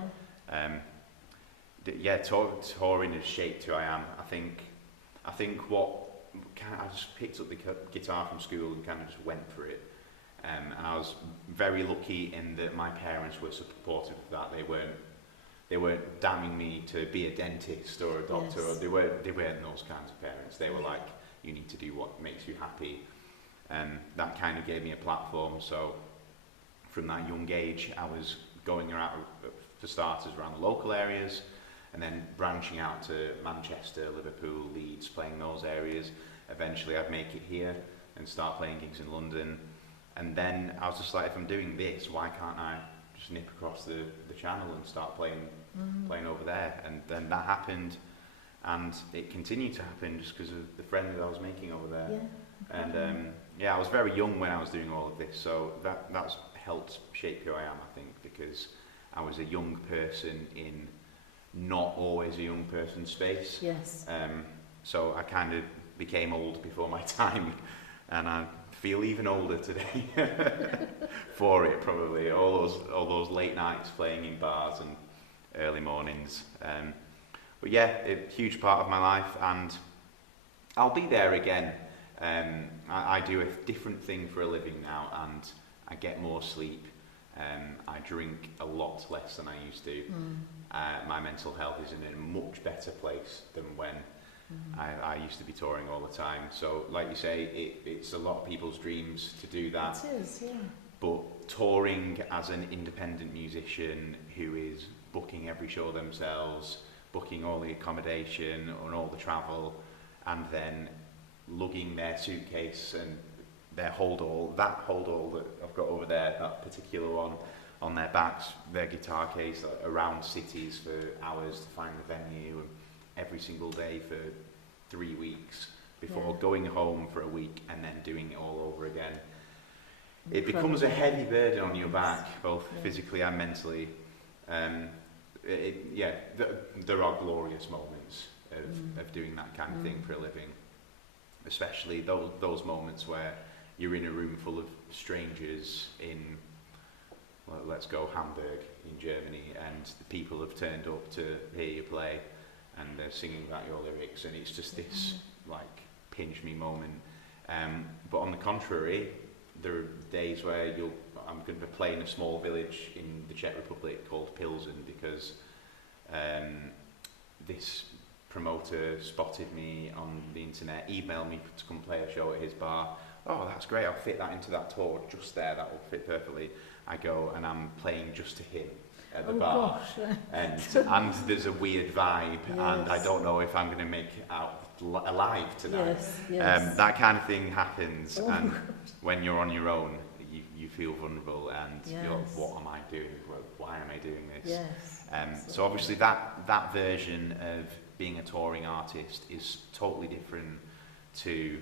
Yeah. Touring has shaped who I am. I think I just picked up the guitar from school and kind of just went for it. And I was very lucky in that my parents were supportive of that. They weren't damning me to be a dentist or a doctor. Yes. Or they weren't those kinds of parents. They were like, you need to do what makes you happy. And that kind of gave me a platform. So from that young age, I was going around, for starters, around the local areas, and then branching out to Manchester, Liverpool, Leeds, playing those areas. Eventually I'd make it here and start playing gigs in London. And then I was just like, if I'm doing this, why can't I just nip across the channel and start playing over there? And then that happened, and it continued to happen just because of the friends that I was making over there. Yeah. And yeah, I was very young when I was doing all of this, so that's helped shape who I am, I think, because I was a young person in not always a young person space. Yes. So I kind of became old before my time, and I feel even older today for it, probably. All those late nights playing in bars and early mornings. But yeah, a huge part of my life, and I'll be there again. I do a different thing for a living now, and I get more sleep. I drink a lot less than I used to. My mental health is in a much better place than when I used to be touring all the time. So, like you say, it's a lot of people's dreams to do that. It is, yeah. But touring as an independent musician who is booking every show themselves, booking all the accommodation and all the travel, and then lugging their suitcase and their hold-all, that hold-all that I've got over there, that particular one, on their backs, their guitar case, around cities for hours to find the venue, and every single day for 3 weeks before going home for a week and then doing it all over again. It becomes a heavy burden on your back, both physically and mentally. There are glorious moments of doing that kind of thing for a living, especially those moments where you're in a room full of strangers in, well, let's go Hamburg in Germany, and the people have turned up to hear you play, and they're singing about your lyrics, and it's just this like pinch me moment. But on the contrary, there are days where I'm going to play in a small village in the Czech Republic called Pilsen, because was this promoter spotted me on the internet, emailed me to come play a show at his bar. Oh, that's great, I'll fit that into that tour just there, that will fit perfectly. I go and I'm playing just to him at the bar. Gosh. And there's a weird vibe, Yes. and I don't know if I'm going to make it out alive tonight. Yes. That kind of thing happens, Oh, and when you're on your own, you feel vulnerable, and you're like, Yes. what am I doing? Why am I doing this? Yes. So obviously that version of being a touring artist is totally different to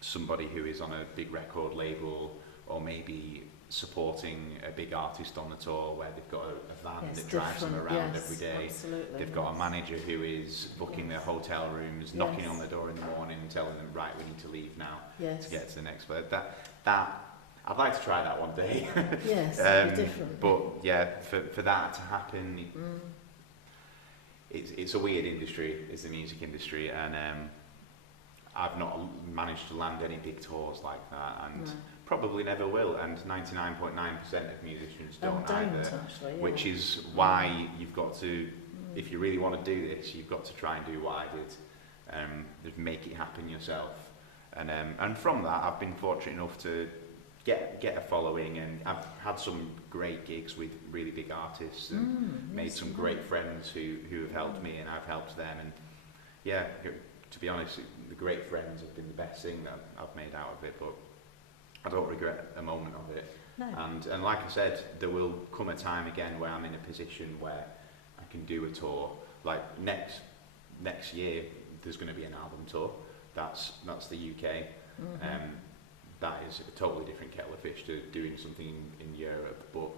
somebody who is on a big record label, or maybe supporting a big artist on the tour where they've got a van Yes, that drives them different, around yes, every day. absolutely, They've got yes. a manager who is booking their hotel rooms, knocking on the door in the morning, telling them, right, we need to leave now Yes. to get to the next place. That I'd like to try that one day. Yes, it'd be different. But yeah, for that to happen, it's a weird industry, it's the music industry, and I've not managed to land any big tours like that, and No. probably never will, and 99.9% of musicians don't either, actually, yeah. which is why you've got to, if you really want to do this, you've got to try and do what I did, just make it happen yourself, and from that I've been fortunate enough to get a following, and I've had some great gigs with really big artists, and made some great friends who have helped me, and I've helped them, and yeah, to be honest, the great friends have been the best thing that I've made out of it, but I don't regret a moment of it. No. And like I said, there will come a time again where I'm in a position where I can do a tour. Like next year, there's going to be an album tour. That's the UK. That is a totally different kettle of fish to doing something in Europe, but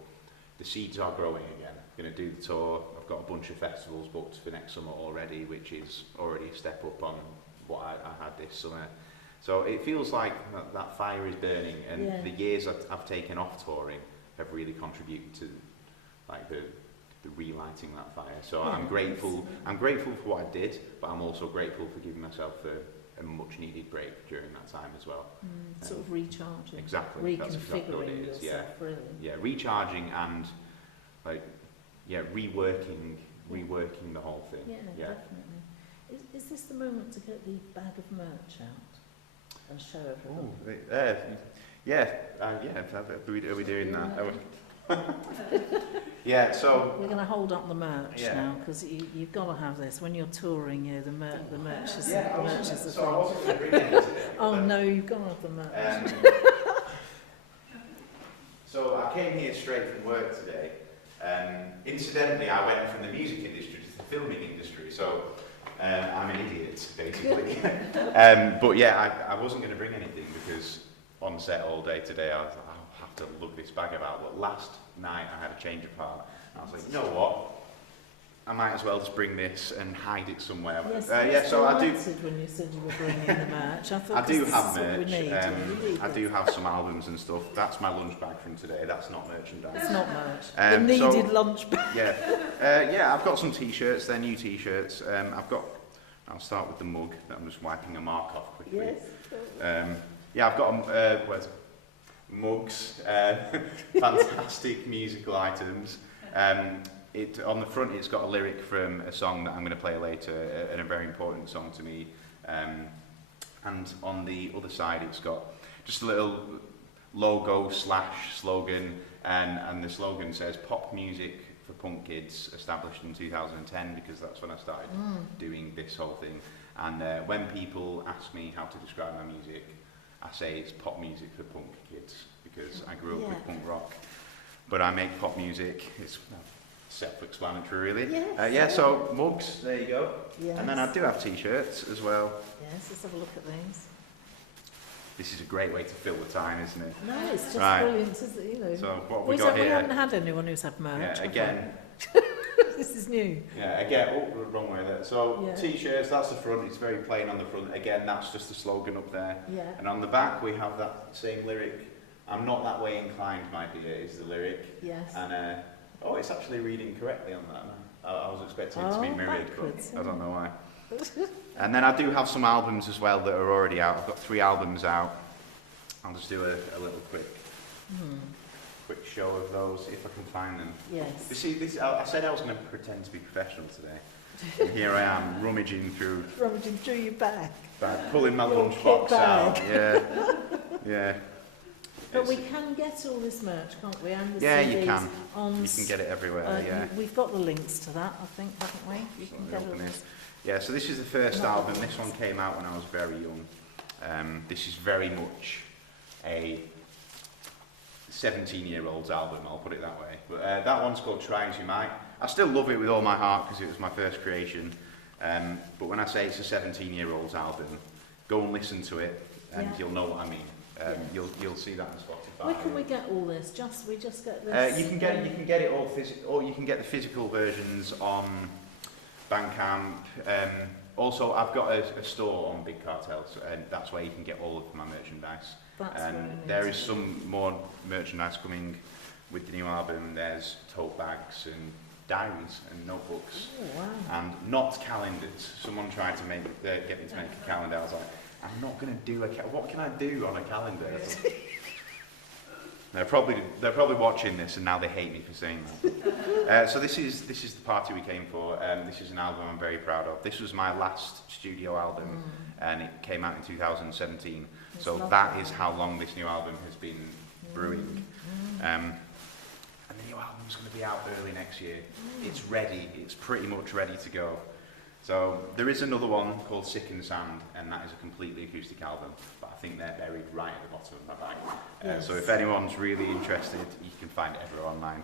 the seeds are growing again. I'm going to do the tour. I've got a bunch of festivals booked for next summer already, which is already a step up on what I had this summer. So it feels like that fire is burning, and the years I've taken off touring have really contributed to like the relighting that fire. So I'm grateful. I'm grateful for what I did, but I'm also grateful for giving myself a much needed break during that time as well. Sort of recharging. Exactly. That's exactly what it Reconfiguring is. yourself, really. Yeah, recharging and reworking the whole thing. Yeah, definitely. Is this the moment to get the bag of merch out and show everyone? Are we doing that? Yeah, so We're going to hold up the merch Yeah. now, because you've got to have this when you're touring. The merch is yeah, the merch is the so I thing. wasn't going to bring it today. Oh no, you've got to have the merch. So I came here straight from work today. Incidentally, I went from the music industry to the filming industry, so I'm an idiot, basically. But yeah, I wasn't going to bring anything because on set all day today, I was like, I'll have to lug this bag about. But last night I had a change of heart. I was like, you know what? I might as well just bring this and hide it somewhere. Yes, So I do. When you said you were bringing the merch, I thought I do this have is what we merch. need. I do have some albums and stuff. That's my lunch bag from today. That's not merchandise. It's not merch. Um, the so- needed lunch bag. Yeah, I've got some t-shirts. They're new t-shirts. I'll start with the mug that I'm just wiping a mark off quickly. Yes. I've got mugs, fantastic musical items. On the front, it's got a lyric from a song that I'm going to play later, and a very important song to me. And on the other side, it's got just a little logo / slogan, and the slogan says "Pop music for punk kids," established in 2010, because that's when I started doing this whole thing. And when people ask me how to describe my music, I say it's pop music for punk kids, because I grew up with punk rock, but I make pop music. It's self-explanatory, really. Yes. So mugs, there you go. Yes. And then I do have t-shirts as well. Yes, let's have a look at these. This is a great way to fill the time, isn't it? No, it's just Right. brilliant, isn't it? So what have we got We here? haven't had anyone who's had merch. Yeah, have we? again. This is new. Yeah, again, wrong way there. So Yeah. t-shirts, that's the front, it's very plain on the front. Again, that's just the slogan up there. Yeah. And on the back we have that same lyric. I'm not that way inclined, my dear, is the lyric. Yes. And it's actually reading correctly on that. I was expecting it to be mirrored, backwards, but I don't know why. And then I do have some albums as well that are already out. I've got 3 albums out. I'll just do a little quick quick show of those if I can find them. Yes. I said I was going to pretend to be professional today. And here I am, rummaging through your bag. Pulling my Your lunchbox kit out. bag. Yeah. But we can get all this merch, can't we? And the Yeah, CDs you can. On You can get it everywhere, yeah. We've got the links to that, I think, haven't we? You So can we get all open this. Yeah, so this is the first Not album. the This one came out when I was very young. This is very much a 17-year-old's album, I'll put it that way. But that one's called Try As You Might. I still love it with all my heart because it was my first creation. But when I say it's a 17-year-old's album, go and listen to it and Yeah. you'll know what I mean. You'll see that on Spotify. Where can we get all this? We just get this. You can get it all or you can get the physical versions on Bandcamp. Also, I've got a store on Big Cartel, and that's where you can get all of my merchandise. That's very neat. There is some more merchandise coming with the new album. There's tote bags and diaries and notebooks, Oh, wow. and not calendars. Someone tried to get me to make a calendar. I was like, I'm not going to do what can I do on a calendar? They're probably watching this and now they hate me for saying that. So this is the party we came for. This is an album I'm very proud of. This was my last studio album, and it came out in 2017. It's so lovely. that is how long this new album has been brewing. And the new album's going to be out early next year. It's ready. It's pretty much ready to go. So there is another one called Sick and Sand, and that is a completely acoustic album, but I think they're buried right at the bottom of my bag. Yes. So if anyone's really interested, you can find it everywhere online.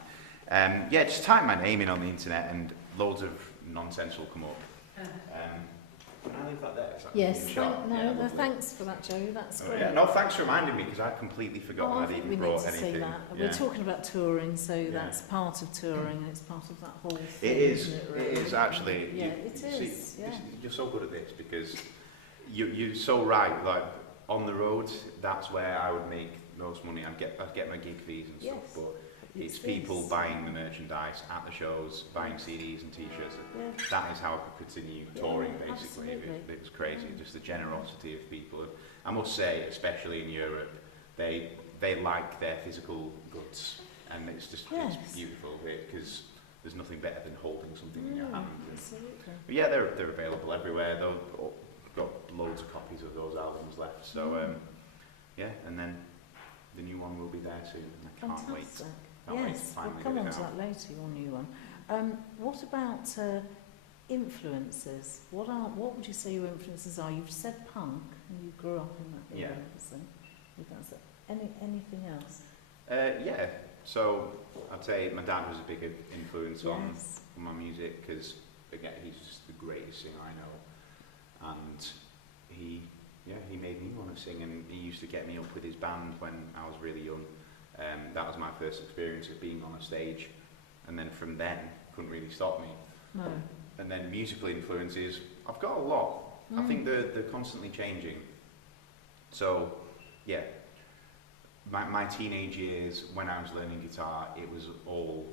Yeah, just type my name in on the internet and loads of nonsense will come up. Can I leave that there? Is that Yes, being shot? Yeah, lovely. thanks for that, Joe. That's Oh, great. yeah. No, thanks for reminding me because I'd completely forgotten I I'd think even we need brought to anything. see that. Yeah. We're talking about touring, so that's part of touring, and it's part of that whole thing. It is. Isn't it, It really? is actually. Yeah, it see, is. Yeah. You're so good at this because you're so right. Like on the road, that's where I would make most money. I'd get my gig fees and stuff. Yes. But it's It's people this. buying the merchandise at the shows, buying CDs and T-shirts. Yeah. That is how I could continue touring. Yeah, Basically, absolutely. it was crazy. Just the generosity of people. I must say, especially in Europe, they like their physical goods, and it's just Yes. it's beautiful because there's nothing better than holding something in your hand. And, Absolutely. but yeah, they're available everywhere. They've got loads of copies of those albums left. So yeah, and then the new one will be there soon. And I can't wait. Fantastic. Can't wait to Yes, we'll finally come get on it to out. that later, your new one. What about influences? What would you say your influences are? You've said punk, and you grew up in that era, Yeah. obviously. Anything else? Yeah. So I'd say my dad was a big influence on Yes. my music because again he's just the greatest singer I know, and he made me want to sing, and he used to get me up with his band when I was really young. That was my first experience of being on a stage, and then from then couldn't really stop me. No. And then musical influences, I've got a lot. I think they're constantly changing. So yeah, my teenage years when I was learning guitar, it was all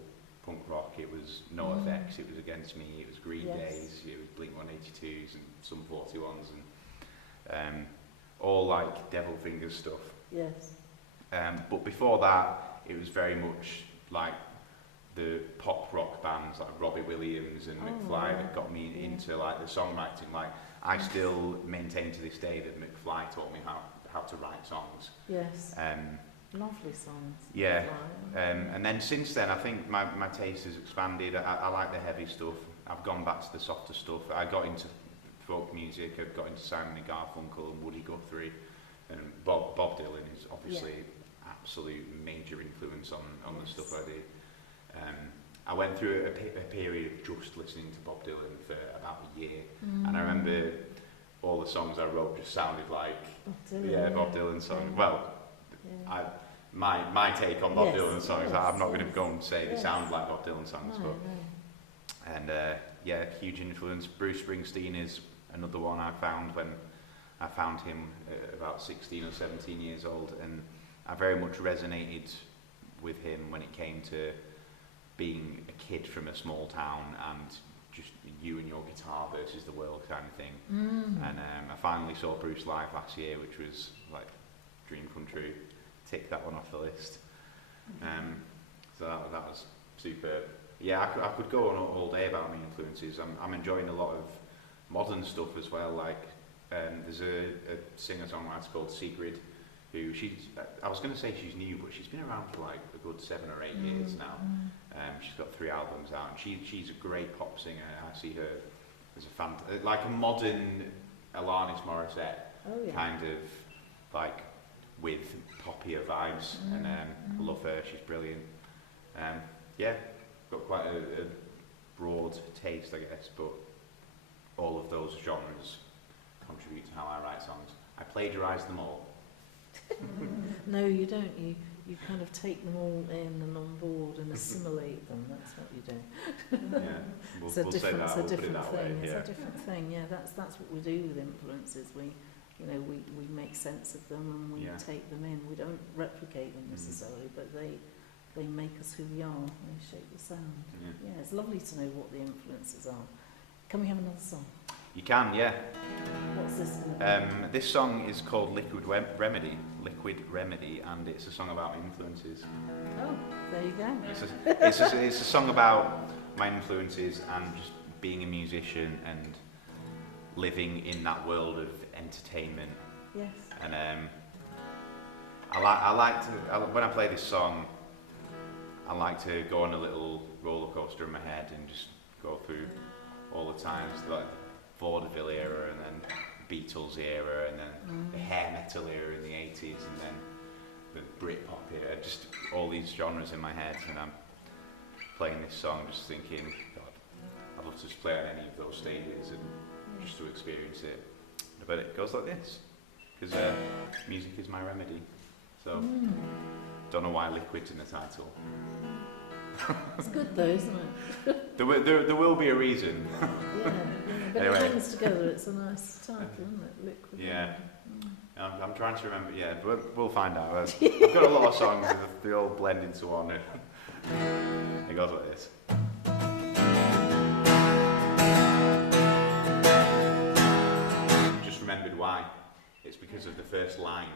punk rock. It was NoFX, it was Against Me, it was Green Yes. Days, it was Blink-182s and some 41s, and all like Devil Fingers stuff. Yes. But before that, it was very much like the pop rock bands like Robbie Williams and McFly right. that got me into like the songwriting. Like I still maintain to this day that McFly taught me how to write songs. Yes. Lovely songs. Yeah. Right. And then since then, I think my taste has expanded. I like the heavy stuff. I've gone back to the softer stuff. I got into folk music. I got into Simon and Garfunkel and Woody Guthrie, and Bob Dylan is obviously absolute major influence on the stuff I did. I went through a period of just listening to Bob Dylan for about a year, and I remember all the songs I wrote just sounded like Bob Dylan songs. Yeah. Well, Yeah. my take on Bob Yes, Dylan songs, yes, I'm not going to yes. go and say they Yes. sound like Bob Dylan songs, No, but and yeah, huge influence. Bruce Springsteen is another one I found when I found him at about 16 or 17 years old, and I very much resonated with him when it came to being a kid from a small town and just you and your guitar versus the world kind of thing. And I finally saw Bruce live last year, which was like dream come true. Tick that one off the list. So that was superb. Yeah, I could go on all day about my influences. I'm enjoying a lot of modern stuff as well. Like there's a singer-songwriter called Sigrid, who I was going to say she's new, but she's been around for like a good 7 or 8 years now. She's got 3 albums out, and she's a great pop singer. I see her as like a modern Alanis Morissette, kind of like with poppier vibes, and I love her. She's brilliant. Yeah, got quite a broad taste, I guess, but all of those genres contribute to how I write songs. I plagiarise them all. No, you don't. You kind of take them all in and on board and assimilate them. That's what you do. Yeah, we'll It's a say different, that. it's a We'll put it different that thing. way. It's Yeah. a different thing. Yeah, that's what we do with influences. We make sense of them and we take them in. We don't replicate them necessarily, but they make us who we are. They shape the sound. Yeah, it's lovely to know what the influences are. Can we have another song? You can, yeah. What's this going to be? This song is called Liquid Remedy, and it's a song about influences. Oh, there you go. It's a song about my influences and just being a musician and living in that world of entertainment. Yes. And I like to when I play this song, I like to go on a little roller coaster in my head and just go through all the times, like vaudeville era, and then Beatles era, and then the hair metal era in the 80s, and then the Britpop era, just all these genres in my head, and I'm playing this song just thinking, God, I'd love to just play on any of those stages and just to experience it. But it goes like this, because music is my remedy, so don't know why liquid's in the title. It's good though, isn't it? There will be a reason. Yeah, but Anyway. it comes together. It's a nice title, isn't it? Liquid. Yeah. I'm trying to remember, but we'll find out. I've got a lot of songs that they all blend into one. It goes like this. Just remembered why. It's because of the first line.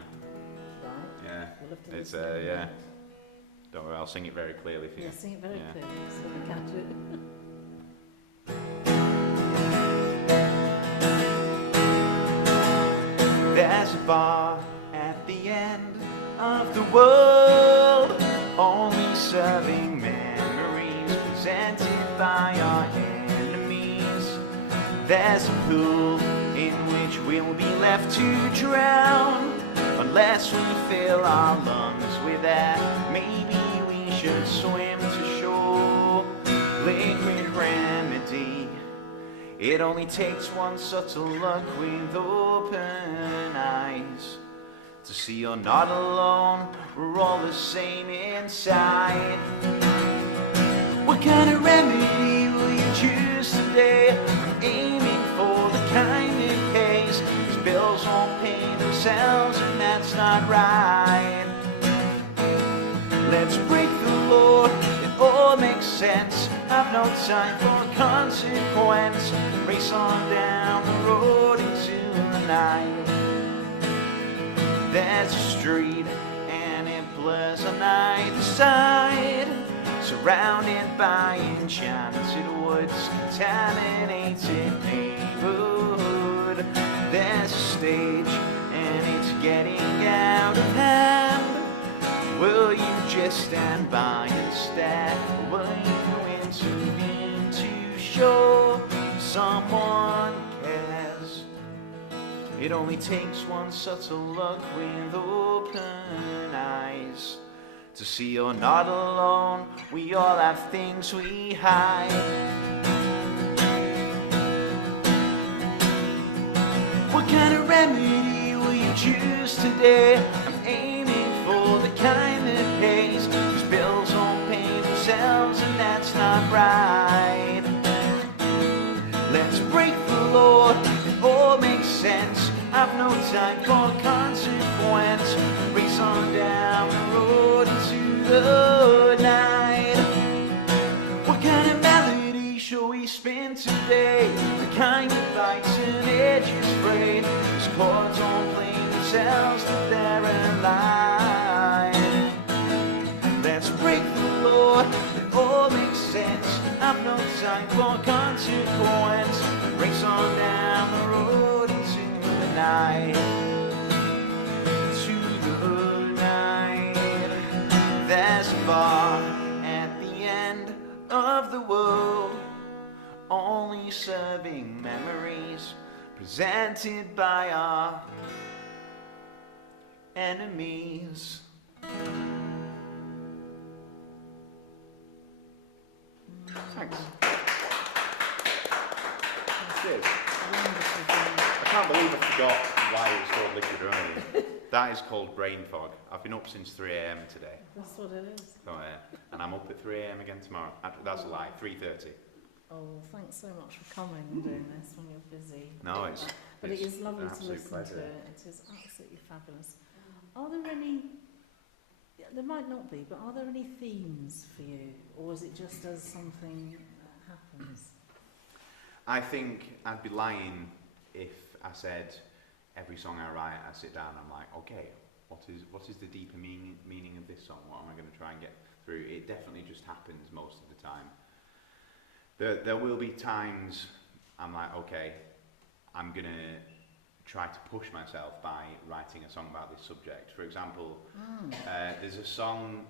Right. Yeah. We'll have to It's listen to yeah. that. Don't worry, I'll sing it very clearly for you. Yeah, sing it very Yeah. clearly so we catch it. There's a bar at the end of the world, only serving memories presented by our enemies. There's a pool in which we'll be left to drown, unless we fill our lungs with air. Maybe we should swim to shore. Liquid remedy. It only takes one subtle look with open eyes to see you're not alone. We're all the same inside. What kind of remedy will you choose today? I'm aiming for the kind that pays, 'cause bills won't pay themselves, and that's not right. Let's break the law, it all makes sense. I've no time for consequence. Race on down the road into the night. There's a street and it blurs on either side, surrounded by enchanted woods, contaminated neighborhood. There's a stage and it's getting out of hand. Will you just stand by and stare? Will you intervene to show someone cares? It only takes one subtle look with open eyes to see you're not alone. We all have things we hide. What kind of remedy will you choose today? I'm aiming for the kind that pays, 'cause bills won't pay themselves, and that's not right. Let's break the law, it all makes sense. I've no time for consequence. Race on down the road into the night. What kind of melody shall we spin today? The kind that bites and edges frayed. These chords don't play themselves, but they're alive. Let's no time for consequence. Race on down the road into the night. To the night. There's a bar at the end of the world, only serving memories presented by our enemies. Thanks. Cheers. I can't believe I forgot why it was called Liquid Running. That is called brain fog. I've been up since 3 a.m. today. That's what it is. So, and I'm up at 3 a.m. again tomorrow. Actually, that's a lie, 3:30. Oh, thanks so much for coming and doing this when you're busy. No, it's But it is lovely an to absolute listen pleasure. to it. It is absolutely fabulous. Are there any, there might not be, but are there any themes for you? Or is it just as something happens? I think I'd be lying if I said every song I write, I sit down and I'm like, okay, what is the deeper meaning of this song? What am I going to try and get through? It definitely just happens most of the time. There will be times I'm like, okay, I'm going to try to push myself by writing a song about this subject. For example, there's a song,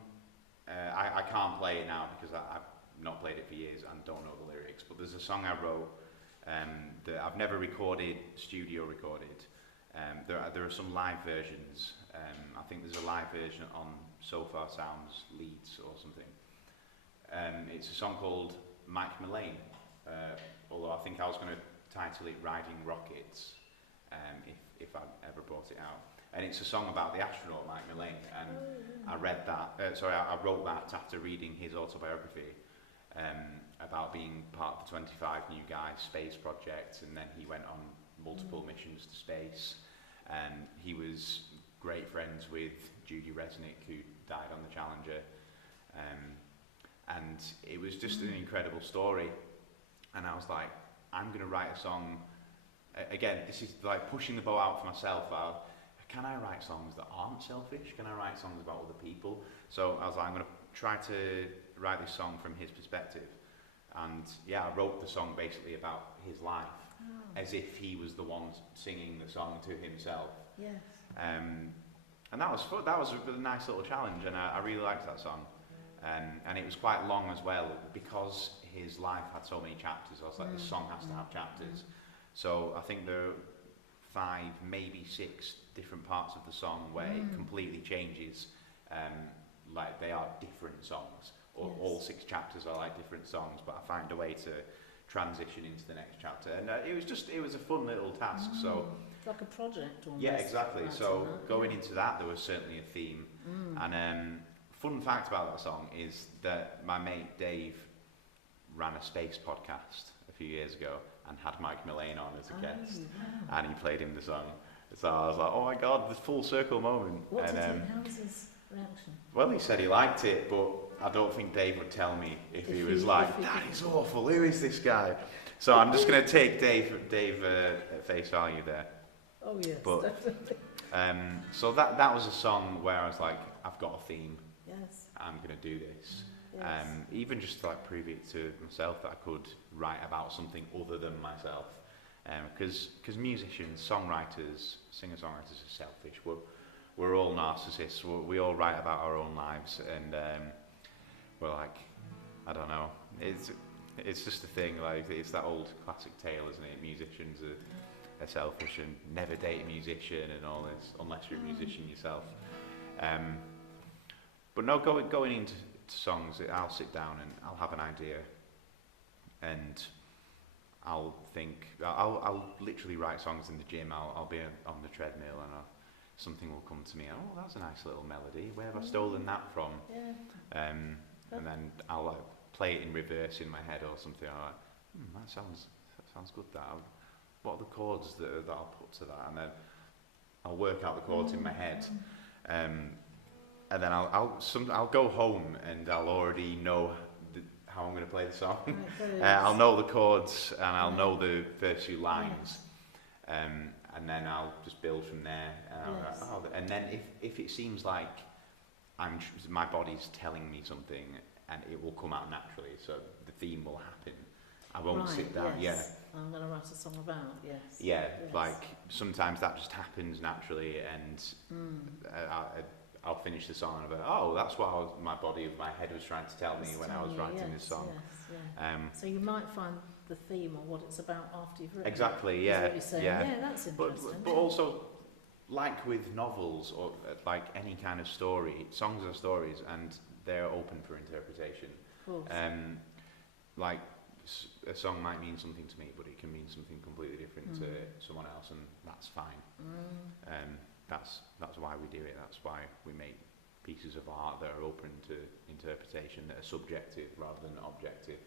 I can't play it now because I've not played it for years and don't know the lyrics, but there's a song I wrote that I've never studio recorded. There are some live versions. I think there's a live version on So Far Sounds Leeds or something. It's a song called Mike Mullane, although I think I was going to title it Riding Rockets if I ever brought it out. And it's a song about the astronaut Mike Mullane, and I wrote that after reading his autobiography about being part of the 25 New Guys space project, and then he went on multiple missions to space. He was great friends with Judy Resnick, who died on the Challenger, and it was just an incredible story. And I was like, I'm going to write a song. Again, this is like pushing the bow out for myself. Can I write songs that aren't selfish? Can I write songs about other people? So I was like, I'm going to try to write this song from his perspective. And yeah, I wrote the song basically about his life, as if he was the one singing the song to himself. Yes. And that was fun. That was a nice little challenge, and I really liked that song. And it was quite long as well, because his life had so many chapters. I was like, this song has to have chapters. So I think there are 5, maybe 6 different parts of the song where it completely changes. Like they are different songs. Or all 6 chapters are like different songs, but I find a way to transition into the next chapter. And it was a fun little task. So it's like a project almost. yeah, exactly. So going into that, there was certainly a theme. And fun fact about that song is that my mate Dave ran a space podcast a few years ago and had Mike Mullane on as a guest, and he played him the song. So I was like, oh my god, the full circle moment. How was his reaction? Well, he said he liked it, but I don't think Dave would tell me if he was like, that is awful, who is this guy? So I'm just going to take Dave at face value there. Oh yes, but, definitely. So that was a song where I was like, I've got a theme. Yes. I'm going to do this. Yes. Even just to like prove it to myself that I could write about something other than myself. Because musicians, songwriters, singer-songwriters are selfish. We're all narcissists. We all write about our own lives, and we're like, I don't know. It's just a thing. Like it's that old classic tale, isn't it? Musicians are selfish and never date a musician and all this, unless you're a musician yourself. But no, going into songs, I'll sit down and I'll have an idea, and I'll literally write songs in the gym. I'll be on the treadmill, and something will come to me. Oh, that's a nice little melody. Where have I stolen that from? Yeah. And then I'll like play it in reverse in my head or something. I'm like, that sounds good. What are the chords that I'll put to that? And then I'll work out the chords in my head. And then I'll go home and I'll already know how I'm going to play the song. I'll know the chords and I'll know the first few lines. And then I'll just build from there. And then if it seems like my body's telling me something, and it will come out naturally. So the theme will happen. I won't Right, sit down. yes. I'm going to write a song about, yes. Yeah, Yes. like sometimes that just happens naturally, and I'll finish the song and I'll be, oh, that's what my head was trying to tell me when I was writing this song. Yes, yeah. So you might find the theme or what it's about after you've written Exactly, it. yeah. Is what you're saying. Yeah, that's interesting. But also, like with novels or like any kind of story, songs are stories and they're open for interpretation. Of course. Like a song might mean something to me, but it can mean something completely different to someone else, and that's fine. That's why we do it. That's why we make pieces of art that are open to interpretation, that are subjective rather than objective.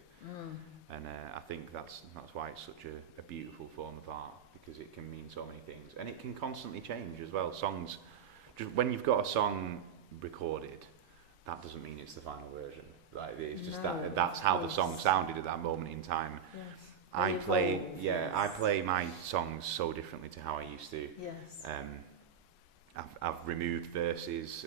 And I think that's why it's such a beautiful form of art, because it can mean so many things, and it can constantly change as well. Songs, just when you've got a song recorded, that doesn't mean it's the final version. Like it's just that's how the song sounded at that moment in time. Yes. I play my songs so differently to how I used to. Yes. I've removed verses,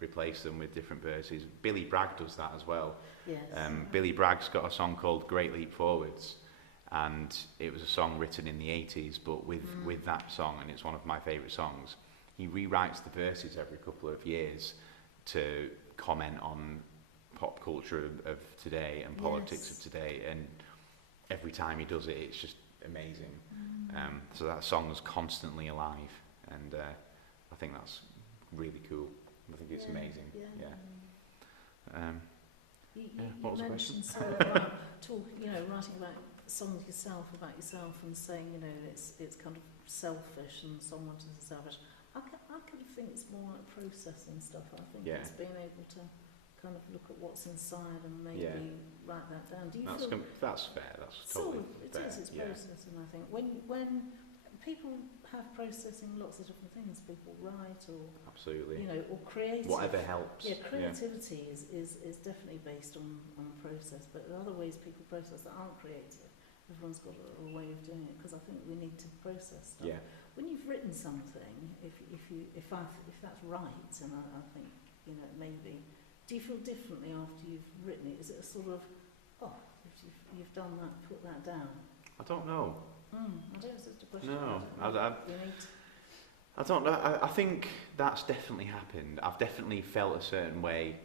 replaced them with different verses. Billy Bragg does that as well. Yes. Billy Bragg's got a song called Great Leap Forwards, and it was a song written in the 80s, but with that song, and it's one of my favourite songs, he rewrites the verses every couple of years to comment on pop culture of today and politics of today, and every time he does it, it's just amazing. So that song's constantly alive, and I think that's really cool. I think it's amazing. You what was the question? mentioned Sarah about writing about songs about yourself, and saying it's kind of selfish, and someone is selfish. I kind of think it's more like processing stuff. I think it's being able to kind of look at what's inside and maybe write that down. Do you feel that's fair? That's totally fair. It's processing. I think when people have processing lots of different things, people write or absolutely, or creative. Whatever helps. Yeah, creativity is definitely based on process, but there are other ways people process that aren't creative. Everyone's got a way of doing it, because I think we need to process stuff. Yeah. When you've written something, if that's right, and I think maybe, do you feel differently after you've written it? Is it a sort of if you've done that, put that down? I don't know. I don't know. It's just a question. No, I don't know. I think that's definitely happened. I've definitely felt a certain way,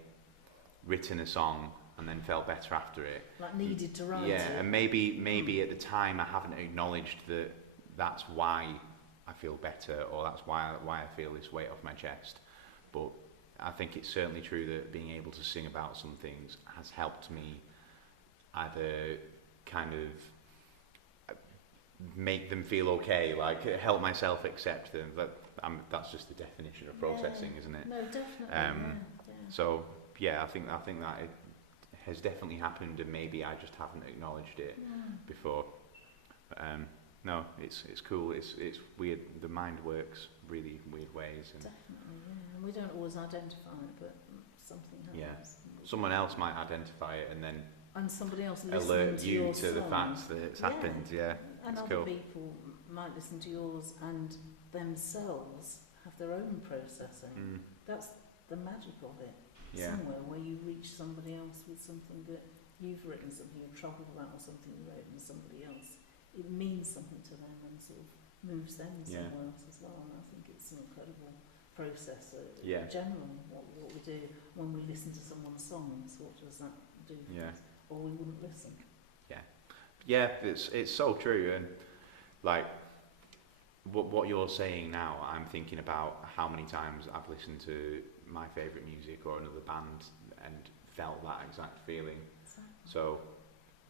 written a song, and then felt better after it. Like needed to write it. Yeah, and maybe at the time I haven't acknowledged that that's why I feel better, or that's why I feel this weight off my chest. But I think it's certainly true that being able to sing about some things has helped me either kind of make them feel okay, like help myself accept them. That's just the definition of processing, isn't it? No, definitely. So I think that it has definitely happened, and maybe I just haven't acknowledged it before. No, it's cool. It's weird. The mind works really weird ways. And definitely, and we don't always identify it, but something happens. Yeah, someone else might identify it, and then somebody else alert you to the song. fact that it's happened. Yeah, and it's other cool. people might listen to yours and themselves have their own processing. That's the magic of it. Yeah. Somewhere where you reach somebody else with something that you've written, something you've troubled about, or something you wrote, and somebody else, it means something to them and sort of moves them somewhere else as well. And I think it's an incredible process. In general, what we do when we listen to someone's songs, what does that do for us? Or we wouldn't listen. Yeah, it's so true. And like what you're saying now, I'm thinking about how many times I've listened to my favourite music or another band and felt that exact feeling. Exactly. So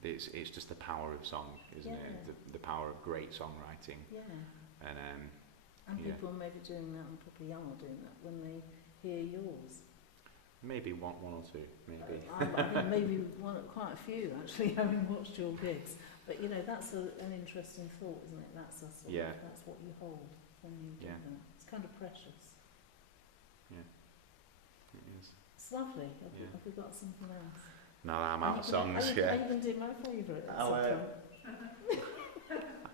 it's just the power of song, isn't it? The power of great songwriting. Yeah. And people may be doing that, and probably are doing that when they hear yours. Maybe one or two, maybe. I think maybe quite a few actually, having watched your gigs. But that's an interesting thought, isn't it? That's that's what you hold when you do that. It's kind of precious. Yeah, it is. It's lovely. Have we got something else? No, I'm out of songs. Are you going to do my favourite?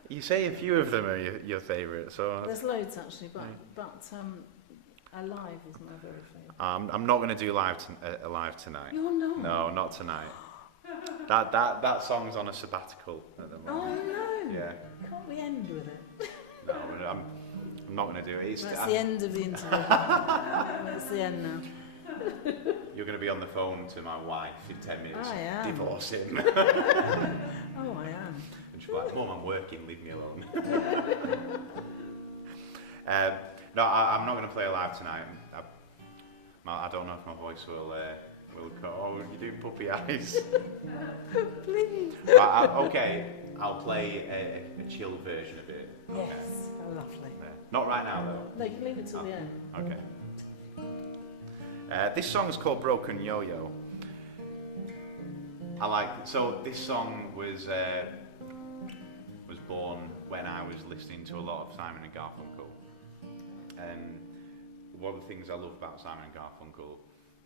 You say a few of them are your favourite, so there's loads actually, but Alive is my very favourite. I'm not going to do live tonight. You're not? No, not tonight. That song's on a sabbatical at the Oh moment. no! Yeah. Can't we end with it? No, I'm not going to do it. That's the end of the interview. That's the end now. You're going to be on the phone to my wife in 10 minutes. I am. Divorce him. Oh, I am. And she'll be like, Mum, I'm working, leave me alone. No, I'm not going to play live tonight. I don't know if my voice will go. Oh, you're doing puppy eyes. Please. Okay, I'll play a chill version of it. Okay. Yes. Oh, lovely. Not right now, though. No, you can leave it till the end. Okay. This song is called Broken Yo-Yo. So this song was born when I was listening to a lot of Simon and Garfunkel. And one of the things I love about Simon and Garfunkel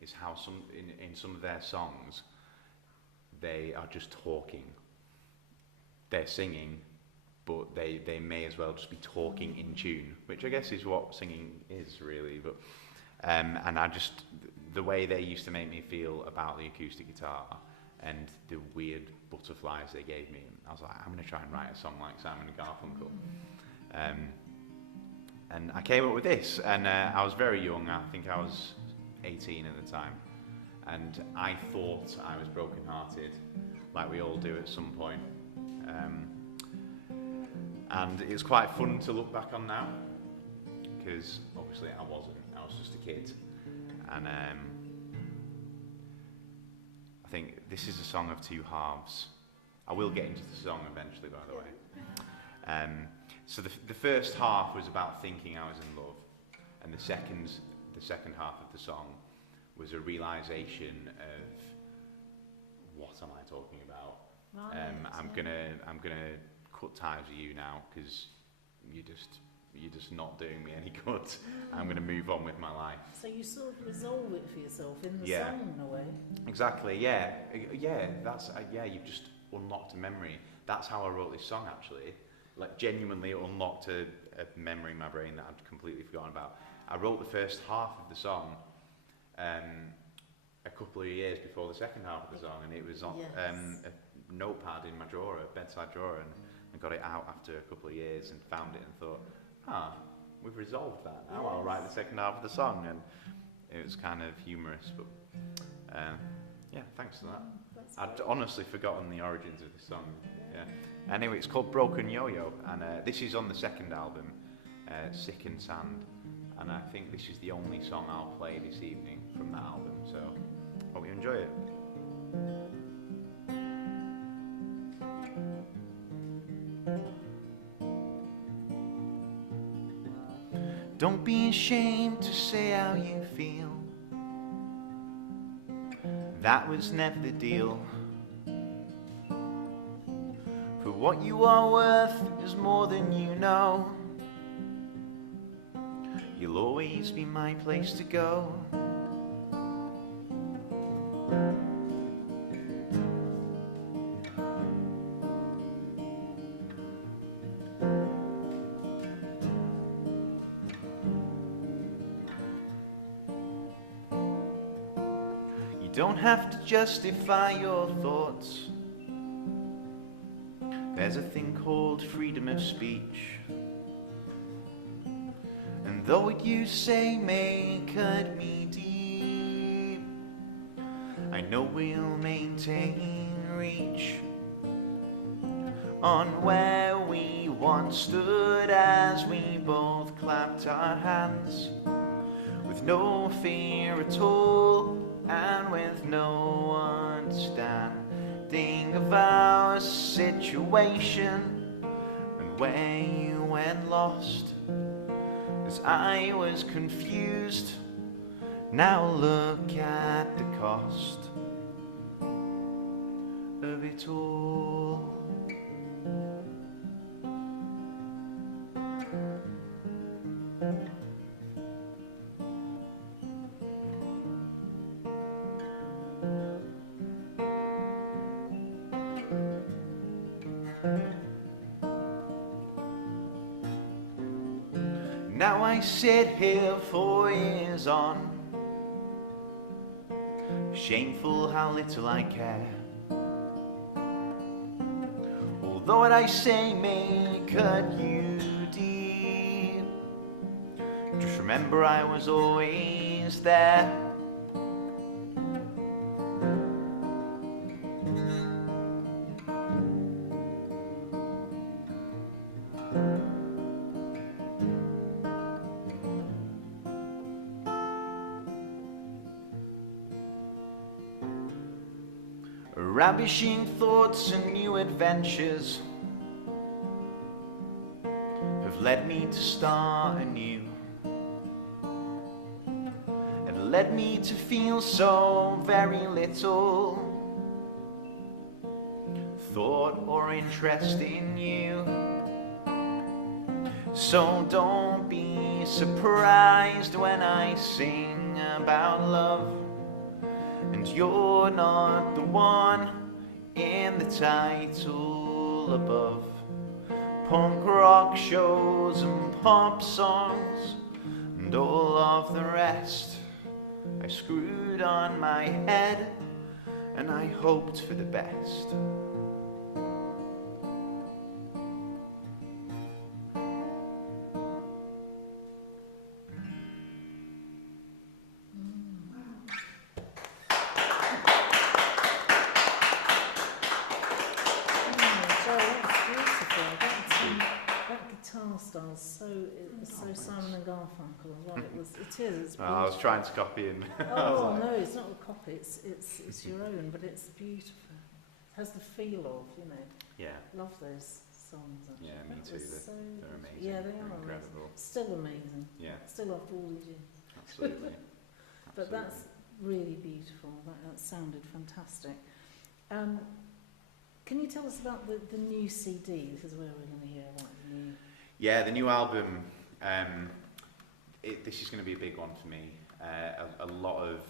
is how in some of their songs they are just talking. They're singing, but they may as well just be talking in tune, which I guess is what singing is really. But and the way they used to make me feel about the acoustic guitar and the weird butterflies they gave me, I was like, I'm going to try and write a song like Simon and Garfunkel. And I came up with this, and I was very young. I think I was 18 at the time, and I thought I was broken-hearted, like we all do at some point. And it's quite fun to look back on now, because obviously I wasn't. I was just a kid, and I think this is a song of two halves. I will get into the song eventually, by the way. So the first half was about thinking I was in love, and the second half of the song was a realization of what am I talking about. I'm gonna cut ties with you now because you're just not doing me any good. I'm gonna move on with my life. So you sort of resolve it for yourself in the Yeah. song in a way. Exactly. Yeah. That's you've just unlocked a memory. That's how I wrote this song actually. Like genuinely unlocked a memory in my brain that I'd completely forgotten about. I wrote the first half of the song a couple of years before the second half of the song, and it was on a notepad in my drawer, a bedside drawer, and I got it out after a couple of years and found it and thought, we've resolved that. Now I'll write the second half of the song, and it was kind of humorous, but thanks for that. I'd honestly forgotten the origins of this song. Yeah. Anyway, it's called Broken Yo-Yo, and this is on the second album, Sick and Sand, and I think this is the only song I'll play this evening from that album, so hope you enjoy it. Don't be ashamed to say how you feel. That was never the deal. For what you are worth is more than you know. You'll always be my place to go. You don't have to justify your thoughts. There's a thing called freedom of speech. And though what you say may cut me deep, I know we'll maintain reach on where we once stood as we both clapped our hands with no fear at all and with no understanding of our situation, and where you went lost as I was confused. Now look at the cost of it all. Now I sit here 4 years on, shameful how little I care. Although what I say may cut you deep, just remember I was always there. Ravishing thoughts and new adventures have led me to start anew, and led me to feel so very little thought or interest in you. So don't be surprised when I sing about love, and you're not the one in the title above. Punk rock shows and pop songs and all of the rest I screwed on my head, and I hoped for the best. So Simon and Garfunkel as well. It is. Oh, I was trying to copy him. Oh no, it's not a copy. It's your own, but it's beautiful. It has the feel of, you know. Yeah. Love those songs. Actually. Yeah, me too. They're amazing. Yeah, they are incredible. Amazing. Still amazing. Yeah. Still after all these years. Absolutely. But that's really beautiful. That sounded fantastic. Can you tell us about the new CD? This is where we're going to hear about the new. Yeah, the new album. This is going to be a big one for me. A lot of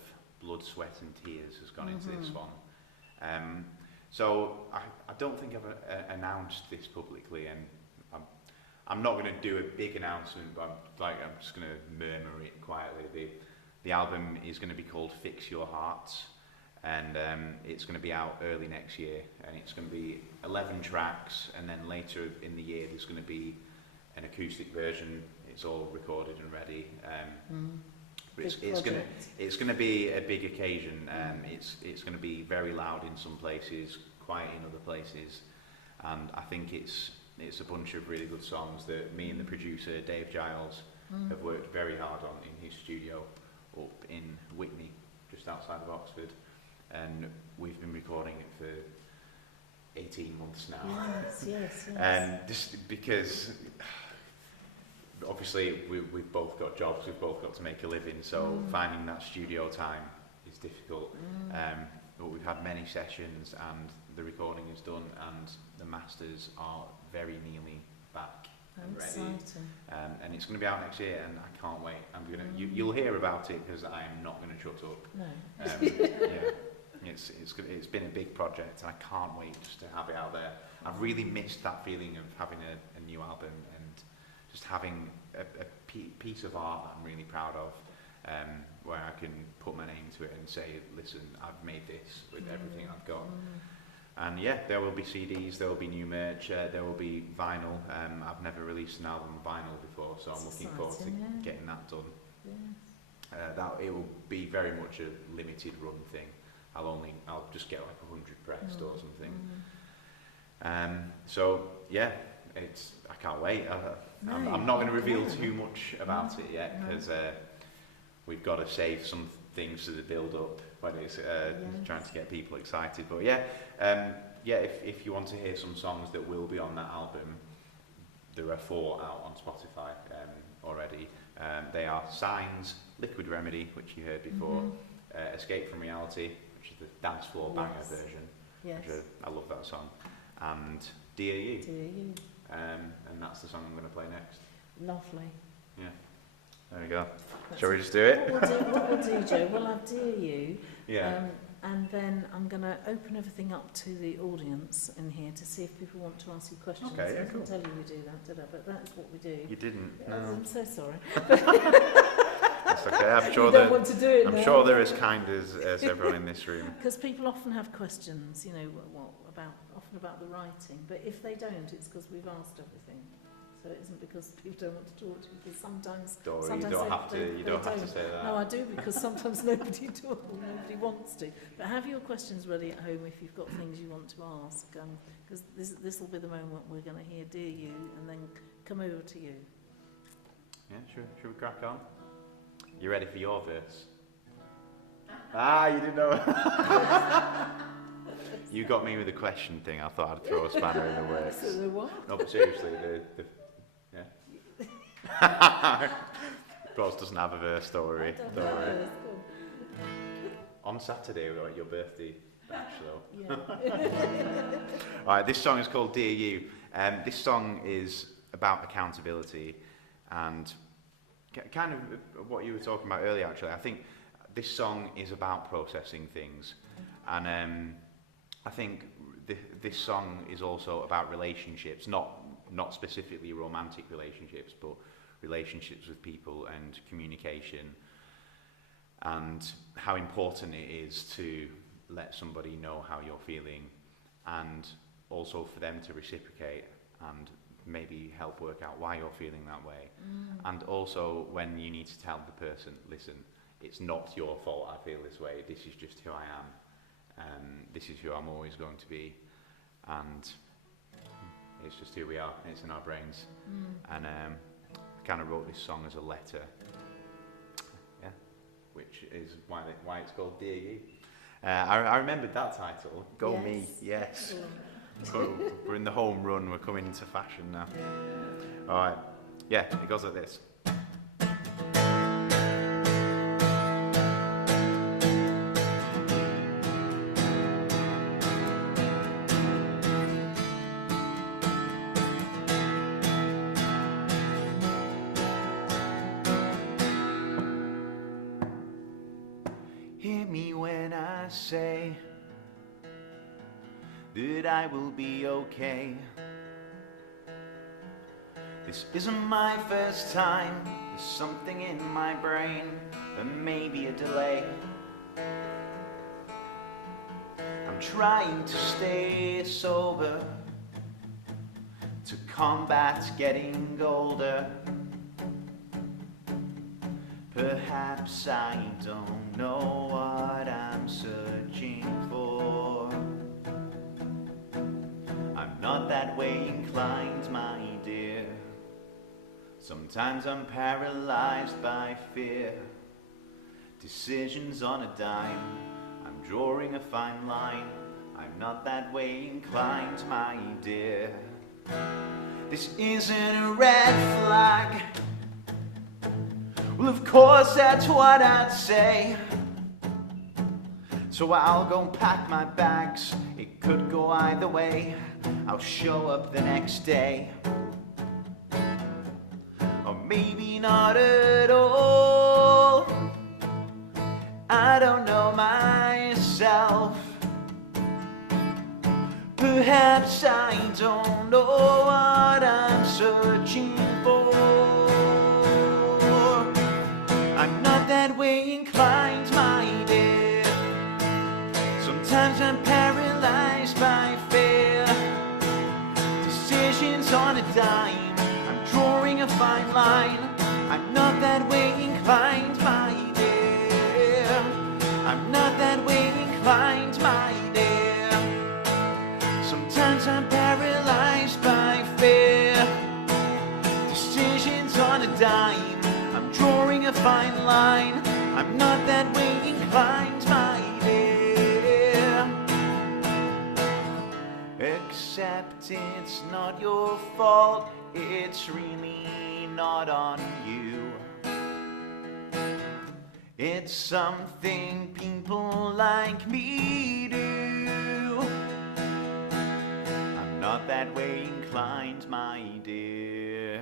blood, sweat and tears has gone into this one. So I don't think I've announced this publicly, and I'm not going to do a big announcement, but I'm just going to murmur it quietly. The album is going to be called Fix Your Hearts, and it's going to be out early next year, and it's going to be 11 tracks, and then later in the year there's going to be an acoustic version. It's all recorded and ready. But it's going to be a big occasion. It's going to be very loud in some places, quiet in other places, and I think it's a bunch of really good songs that me and the producer Dave Giles have worked very hard on in his studio up in Whitney, just outside of Oxford, and we've been recording it for 18 months now. Yes. And just because obviously we've both got jobs, we've both got to make a living, so finding that studio time is difficult. But we've had many sessions, and the recording is done, and the masters are very nearly back and ready. And it's going to be out next year, and I can't wait. You'll hear about it because I am not going to shut up. No. It's been a big project, and I can't wait just to have it out there. I've really missed that feeling of having a new album and just having a piece of art that I'm really proud of, where I can put my name to it and say, listen, I've made this with everything I've got. And yeah, there will be CDs, there will be new merch, there will be vinyl. I've never released an album vinyl before, so I'm looking forward to getting that done. Yes. It will be very much a limited run thing. I'll just get like 100 pressed or something. So yeah, I can't wait. I'm not going to reveal too much about it yet, because we've got to save some things to the build up when it's trying to get people excited. But if you want to hear some songs that will be on that album, there are 4 out on Spotify already. They are Signs, Liquid Remedy, which you heard before, Escape from Reality, which is the dance floor banger version. Yes. Which I love that song. And Dear You. Dear You. And that's the song I'm going to play next. Lovely. Yeah. There we go. Shall we just do it? What we'll do, Joe, we'll have Dear You. Yeah. And then I'm going to open everything up to the audience in here to see if people want to ask you questions. Okay, yeah, I didn't tell you we do that, did I? But that's what we do. You didn't? No. No. I'm so sorry. That's okay. I'm sure you don't want to do it I'm now. sure they're as kind as everyone in this room. Because people often have questions, you know, about often about the writing, but if they don't, it's because we've asked everything. So it isn't because people don't want to talk to you, because sometimes You don't they have to say that. No, I do, because sometimes nobody wants to. But have your questions ready at home if you've got things you want to ask, because this will be the moment we're going to hear Dear You and then come over to you. Yeah, should we crack on? You ready for your verse? You didn't know. You got me with the question thing. I thought I'd throw a spanner in the works. So the what? No, but seriously, yeah. Ros doesn't have a verse, don't worry. On Saturday, we've got your birthday bash, though. Yeah. Alright, this song is called Dear You. This song is about accountability and kind of what you were talking about earlier, actually. I think this song is about processing things. And I think this song is also about relationships, not specifically romantic relationships, but relationships with people and communication, and how important it is to let somebody know how you're feeling, and also for them to reciprocate and maybe help work out why you're feeling that way. And also when you need to tell the person, listen, it's not your fault I feel this way, this is just who I am. This is who I'm always going to be, and it's just who we are. It's in our brains. And I kind of wrote this song as a letter, which is why it's called Dear You. I remembered that title. Go Yes. Me, yes. We're in the home run. We're coming into fashion now. All right, yeah, it goes like this. Hear me when I say that I will be okay. This isn't my first time. There's something in my brain, and maybe a delay. I'm trying to stay sober to combat getting older. Perhaps I don't know what I'm searching for. I'm not that way inclined, my dear. Sometimes I'm paralyzed by fear. Decisions on a dime, I'm drawing a fine line. I'm not that way inclined, my dear. This isn't a red flag. Well, of course that's what I'd say. So I'll go and pack my bags. It could go either way. I'll show up the next day, or maybe not at all. I don't know myself. Perhaps I don't know what I'm searching for. I'm not that way inclined, my dear. Sometimes I'm paralyzed by fear. Decisions on a dime, I'm drawing a fine line. I'm not that way inclined, my dear. I'm not that way inclined, my dear. Sometimes I'm paralyzed by fear. Decisions on a dime, I'm drawing a fine line. I'm not that way inclined, my dear. Except it's not your fault, it's really not on you. It's something people like me do. I'm not that way inclined, my dear.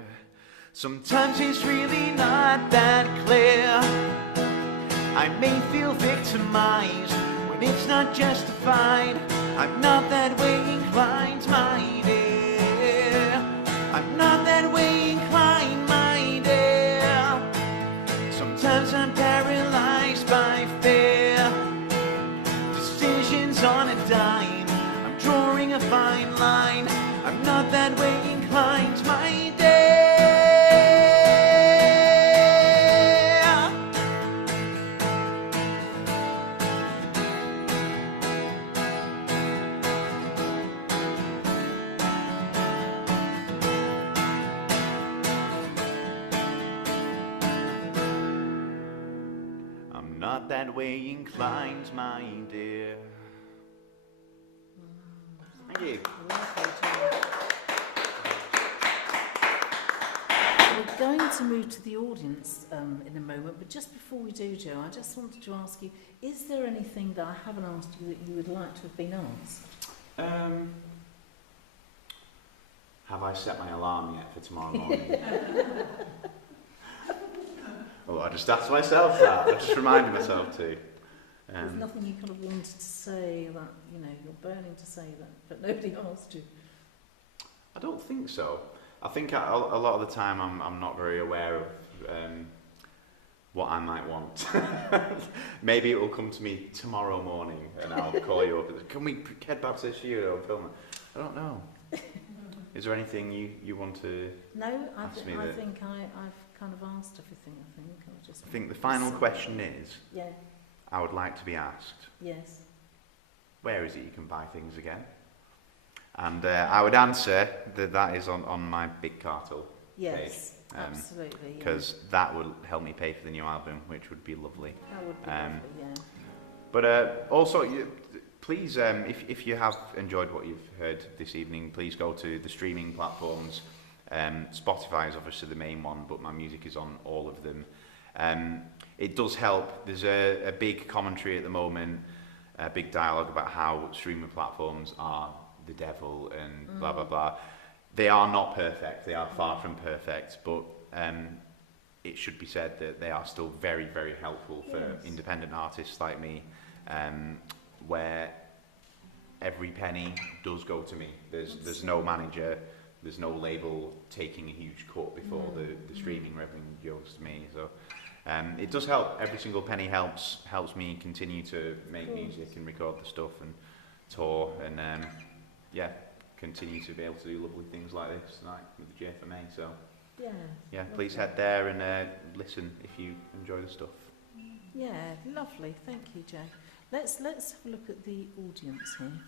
Sometimes it's really not that clear. I may feel victimized when it's not justified. I'm not that way inclined, my dear. I'm not that way inclined, my dear. Sometimes I'm paralyzed by fear. Decisions on a dime, I'm drawing a fine not that way inclined, my dear. Thank you. We're going to move to the audience in a moment, but just before we do, Joe, I just wanted to ask you, is there anything that I haven't asked you that you would like to have been asked? Have I set my alarm yet for tomorrow morning? Well, I just asked myself that. I just reminded myself too. There's nothing you kind of wanted to say that, you know, you're burning to say that, but nobody asked you. I don't think so. I think a lot of the time I'm not very aware of what I might want. Maybe it will come to me tomorrow morning and I'll call you up and say, can we head back to the studio and film it? I don't know. Is there anything you want to No, I ask me? think I've kind of asked everything, I think the final question is, yeah, I would like to be asked, yes. where is it you can buy things again? And I would answer that is on my big cartel Yes, page. absolutely. Because that would help me pay for the new album, which would be lovely. That would be lovely, yeah. But also, please, if you have enjoyed what you've heard this evening, please go to the streaming platforms. Spotify is obviously the main one, but my music is on all of them. It does help. There's a big commentary at the moment, a big dialogue about how streaming platforms are the devil and blah, blah, blah. They are not perfect. They are far from perfect, but it should be said that they are still very, very helpful for independent artists like me, where every penny does go to me. There's no manager, there's no label taking a huge cut before the streaming revenue goes to me. So it does help. Every single penny helps me continue to make music and record the stuff and tour and continue to be able to do lovely things like this, like with the GFMA. So yeah, please head there and listen if you enjoy the stuff. Yeah, lovely. Thank you, Joe. Let's have a look at the audience here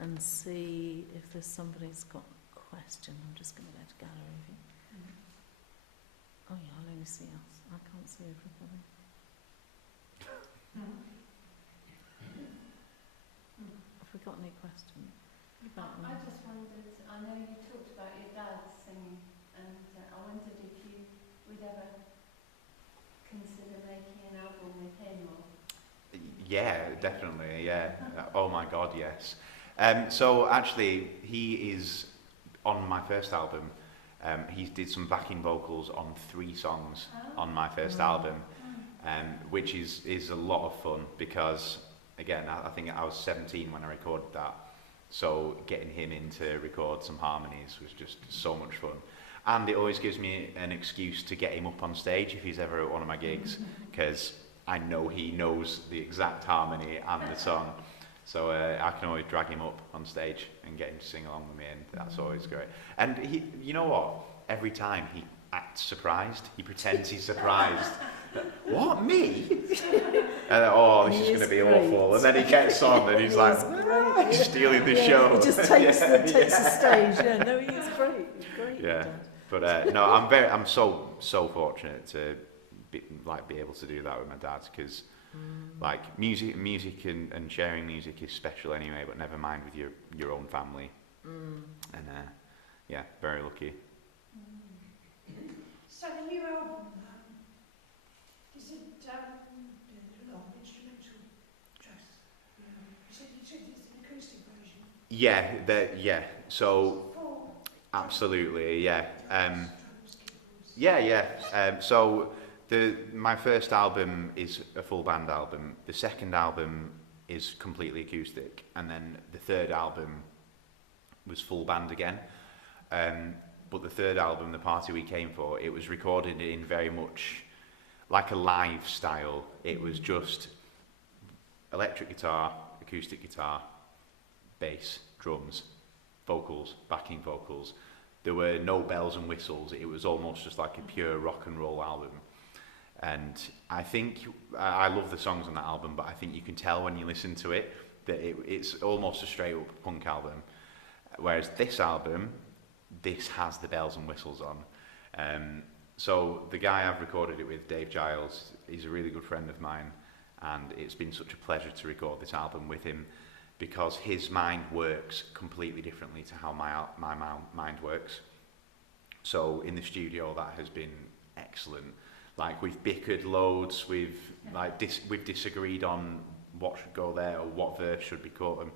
and see if there's somebody who's got a question. I'm just going to go to gallery view. Oh yeah, I'll only see us. I can't see everybody. Have we got any questions? I just wondered, I know you talked about your dad singing, and I wondered if you would ever consider making an album with him, or... Yeah, definitely, yeah. Oh my God, yes. So actually, he is on my first album. He did some backing vocals on 3 songs on my first album, which is a lot of fun because, again, I think I was 17 when I recorded that. So getting him in to record some harmonies was just so much fun. And it always gives me an excuse to get him up on stage if he's ever at one of my gigs, because I know he knows the exact harmony and the song. So I can always drag him up on stage and get him to sing along with me, and that's always great. And he, you know what? Every time he acts surprised, he pretends he's surprised. What, me? And this is going to be awful. And then he gets on and he's like, stealing the show. He just takes the stage. Yeah, no, he is great. He's great. Yeah, but no, I'm so fortunate to be able to do that with my dad, because like music and sharing music is special anyway. But never mind with your own family. And yeah, very lucky. So the new album, is it a lot of instrumental tracks? You said it's an acoustic version. Yeah. So absolutely, yeah. So my first album is a full band album. The second album is completely acoustic, and then the third album was full band again. But the third album, The Party We Came For, it was recorded in very much like a live style. It was just electric guitar, acoustic guitar, bass, drums, vocals, backing vocals. There were no bells and whistles. It was almost just like a pure rock and roll album. And I think, I love the songs on that album, but I think you can tell when you listen to it that it's almost a straight up punk album. Whereas this album, this has the bells and whistles on. So the guy I've recorded it with, Dave Giles, he's a really good friend of mine, and it's been such a pleasure to record this album with him, because his mind works completely differently to how my mind works. So in the studio, that has been excellent. Like, we've bickered loads, we've disagreed on what should go there or what verse should be cut,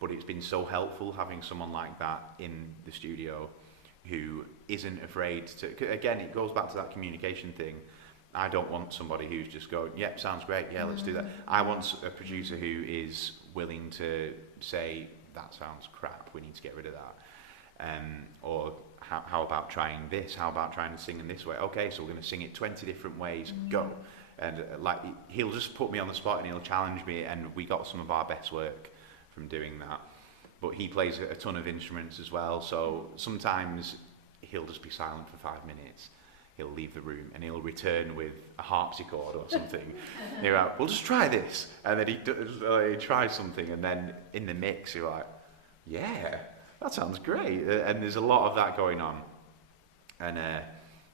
but it's been so helpful having someone like that in the studio who isn't afraid to. Again, it goes back to that communication thing. I don't want somebody who's just going, yep, sounds great, yeah, let's do that. I want a producer who is willing to say, that sounds crap, we need to get rid of that. Or how about trying this? How about trying to sing in this way? Okay, so we're going to sing it 20 different ways, go. And like, he'll just put me on the spot and he'll challenge me, and we got some of our best work from doing that. But he plays a ton of instruments as well, so sometimes he'll just be silent for 5 minutes. He'll leave the room and he'll return with a harpsichord or something. And you're like, we'll just try this. And then he tries something, and then in the mix you're like, yeah, that sounds great. And there's a lot of that going on. And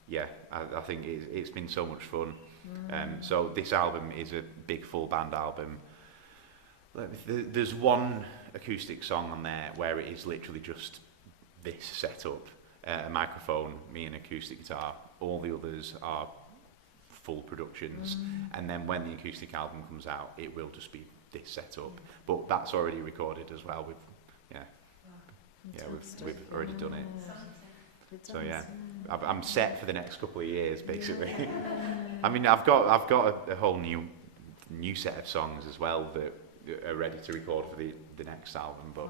yeah, I think it's been so much fun. So this album is a big full band album. There's one acoustic song on there where it is literally just this setup, a microphone, me and acoustic guitar. All the others are full productions, and then when the acoustic album comes out, it will just be this setup. But that's already recorded as well. We've already done it. So yeah, I'm set for the next couple of years, basically. I mean, I've got a whole new set of songs as well that are ready to record for the next album. But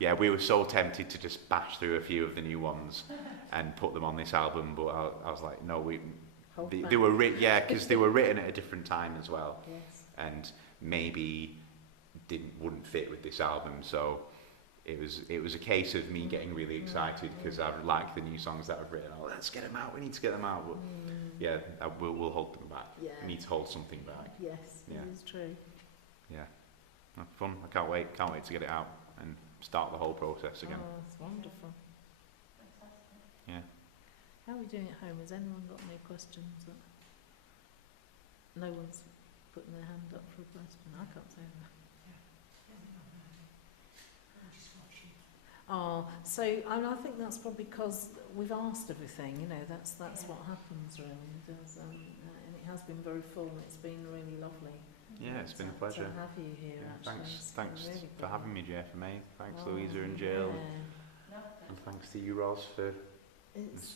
yeah, we were so tempted to just bash through a few of the new ones and put them on this album, but I was like, no, they were because they were written at a different time as well, and maybe wouldn't fit with this album. So it was a case of me getting really excited because I like the new songs that I've written. Oh, let's get them out. We need to get them out. But yeah, we'll hold them back. Yeah. We need to hold something back. Yes, Yeah. it is true. Yeah, fun. I can't wait to get it out and start the whole process again. Oh, it's wonderful. Yeah. How are we doing at home? Has anyone got any questions? No one's putting their hand up for a question. I can't say that. Oh, so I think that's probably because we've asked everything. You know, that's what happens really. And it has been very full. It's been really lovely. Yeah, it's been a pleasure. To have you here. Yeah, actually. thanks really for having me, GFMA. Thanks, Oh, Louisa and Jill, yeah. and thanks to you, Ros, for It's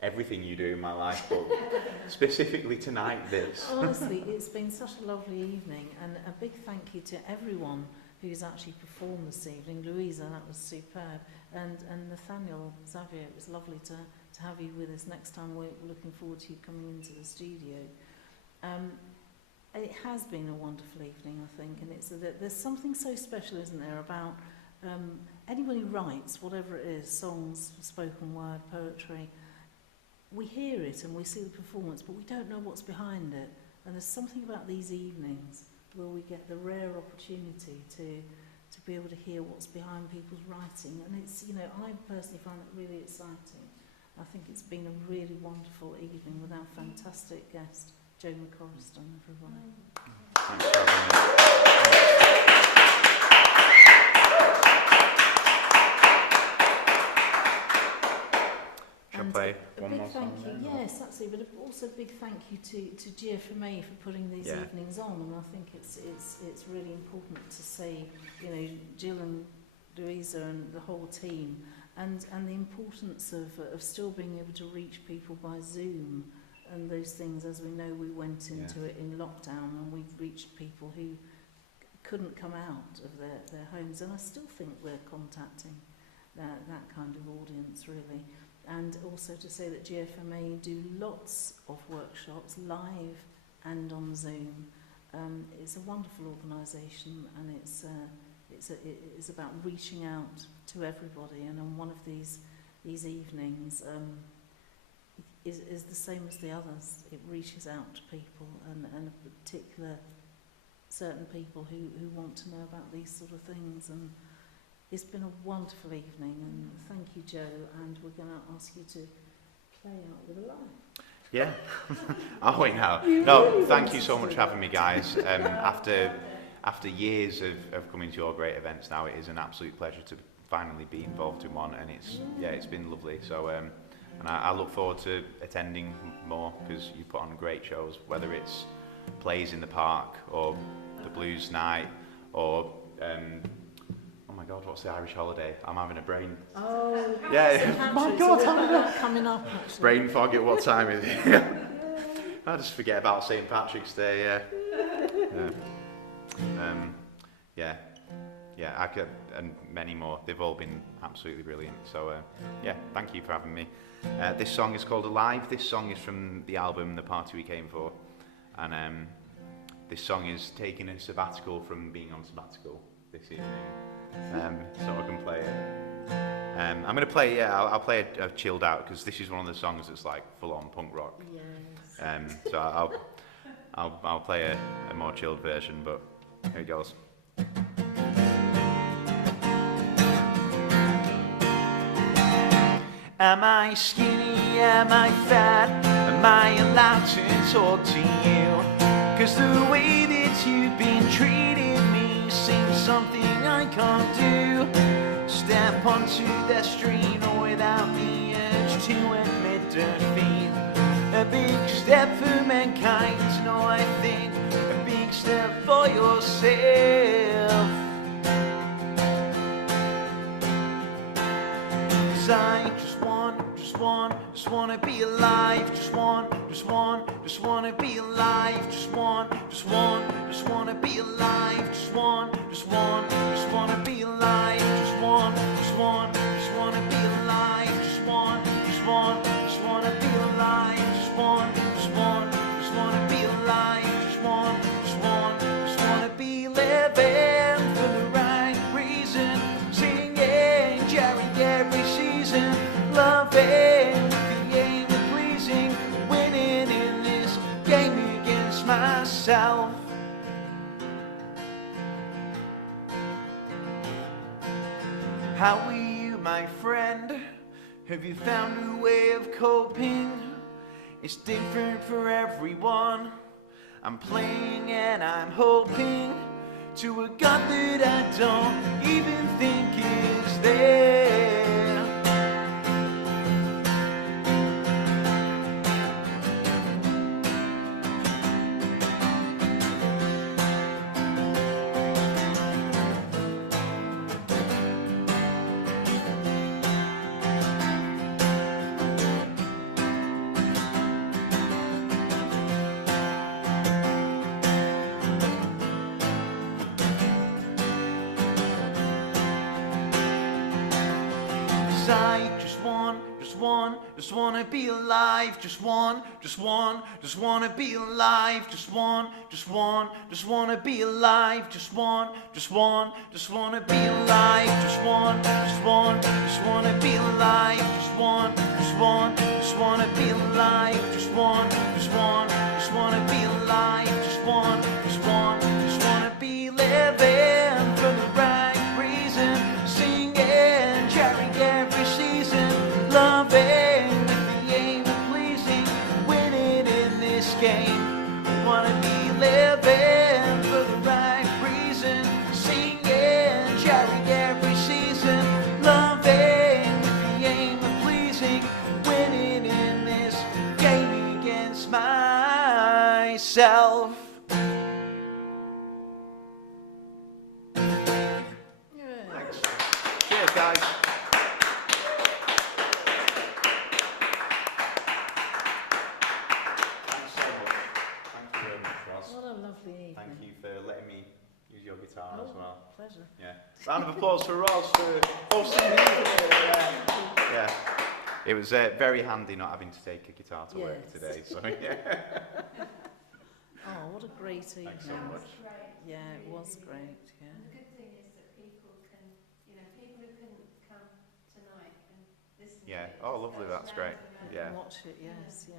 everything you do in my life, but specifically tonight, this. honestly, it's been such a lovely evening, and a big thank you to everyone who's actually performed this evening. Louisa, that was superb, and Nathaniel, Xavier, it was lovely to have you with us. Next time we're looking forward to you coming into the studio. It has been a wonderful evening, I think, and there's something so special, isn't there, about anyone who writes, whatever it is, songs, spoken word, poetry. We hear it and we see the performance, but we don't know what's behind it. And there's something about these evenings where we get the rare opportunity to be able to hear what's behind people's writing. And it's, you know, I personally find it really exciting. I think it's been a really wonderful evening with our fantastic guest, Joe McCorriston, everybody. Thanks for having me. Shall I play one more song then? Yes, absolutely, but also a big thank you to GFMA for putting these evenings on, and I think it's really important to say, you know, Jill and Louisa and the whole team, and the importance of still being able to reach people by Zoom and those things. As we know, we went into it in lockdown and we reached people who couldn't come out of their homes, and I still think we're contacting that kind of audience really. And also to say that GFMA do lots of workshops live and on Zoom. It's a wonderful organisation, and it's about reaching out to everybody. And on one of these evenings is the same as the others. It reaches out to people, and a particular certain people who want to know about these sort of things. And it's been a wonderful evening, and thank you, Joe, and we're going to ask you to play out with a line. Yeah. Oh, wait, no. No, thank you so much for having me, guys. After years of coming to your great events now, it is an absolute pleasure to finally be involved in one, and it's been lovely. So, and I look forward to attending more, because you put on great shows, whether it's plays in the park, or the blues night, or oh my God, what's the Irish holiday? I'm having a brain. Oh, Yeah, my God, coming up actually. brain fog at what time is it? I just forget about St. Patrick's Day. Yeah, I could, and many more. They've all been absolutely brilliant. So yeah, thank you for having me. This song is called Alive. This song is from the album The Party We Came For, and this song is taking a sabbatical from being on sabbatical this evening, so I can play it. I'm going to play, I'll play a chilled out, because this is one of the songs that's like full on punk rock. Yes. So I'll play a more chilled version, but here it goes. Am I skinny? Am I fat? Am I allowed to talk to you? 'Cause the way that you've been treating me seems something I can't do. Step onto the street without the urge to admit defeat. A big step for mankind, no, I think a big step for yourself. 'Cause I just wanna be alive. Just wanna be alive. Just wanna be alive. Just wanna be alive. Just wanna be alive. Just wanna be alive. Just wanna be alive. Just wanna be living for the right reason. Singing Jerry every season. Loving the aim of pleasing. Winning in this game against myself. How are you, my friend? Have you found a way of coping? It's different for everyone. I'm playing and I'm hoping to a God that I don't even think is there. I just wanna be alive. Just wanna be alive. Just wanna be alive. Just wanna be alive. Just wanna be alive. Just wanna be alive. Just wanna be alive. Just wanna be living for the right reason. Singing Jerry every season. Loving with the aim of pleasing. Winning in this game. Wanna be living for the right reason. Singing Jerry every season. Loving with the aim of pleasing. Winning in this game against myself. Thanks. Cheers, guys. Thanks so much. Thank you very much, Ros. What a lovely evening. Thank you for letting me use your guitar as well. Pleasure. Yeah. Round of applause for Ros for hosting the evening. Yeah. It was very handy not having to take a guitar to work Yes. today. So yeah. Oh, what a great evening. Thanks so much. Great. Yeah, it Really, was really great. good. Yeah. And the good thing is that people can, people who couldn't come tonight can listen Yeah. to it. Oh, Just lovely. goes That's round great. and round. Yeah. Watch it, yes, yeah.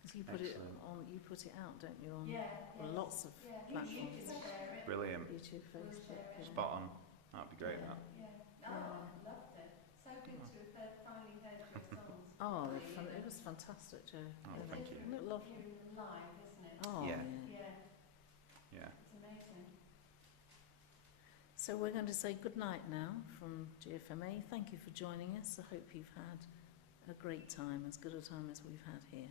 Because you put Excellent. you put it out, don't you, on Yeah. on lots of Yeah. You platforms. can share it. Brilliant. YouTube, Facebook. share it. yeah. Spot on. That'd be great. Yeah. That. Yeah. Oh, I loved it. So good to have finally heard your songs. Oh, it was fantastic, Joe. Oh, Yeah, thank you. Isn't it lovely? Hearing them live, isn't it? Oh, Yeah. Yeah, Yeah. it's amazing. So we're going to say good night now from GFMA. Thank you for joining us. I hope you've had a great time, as good a time as we've had here.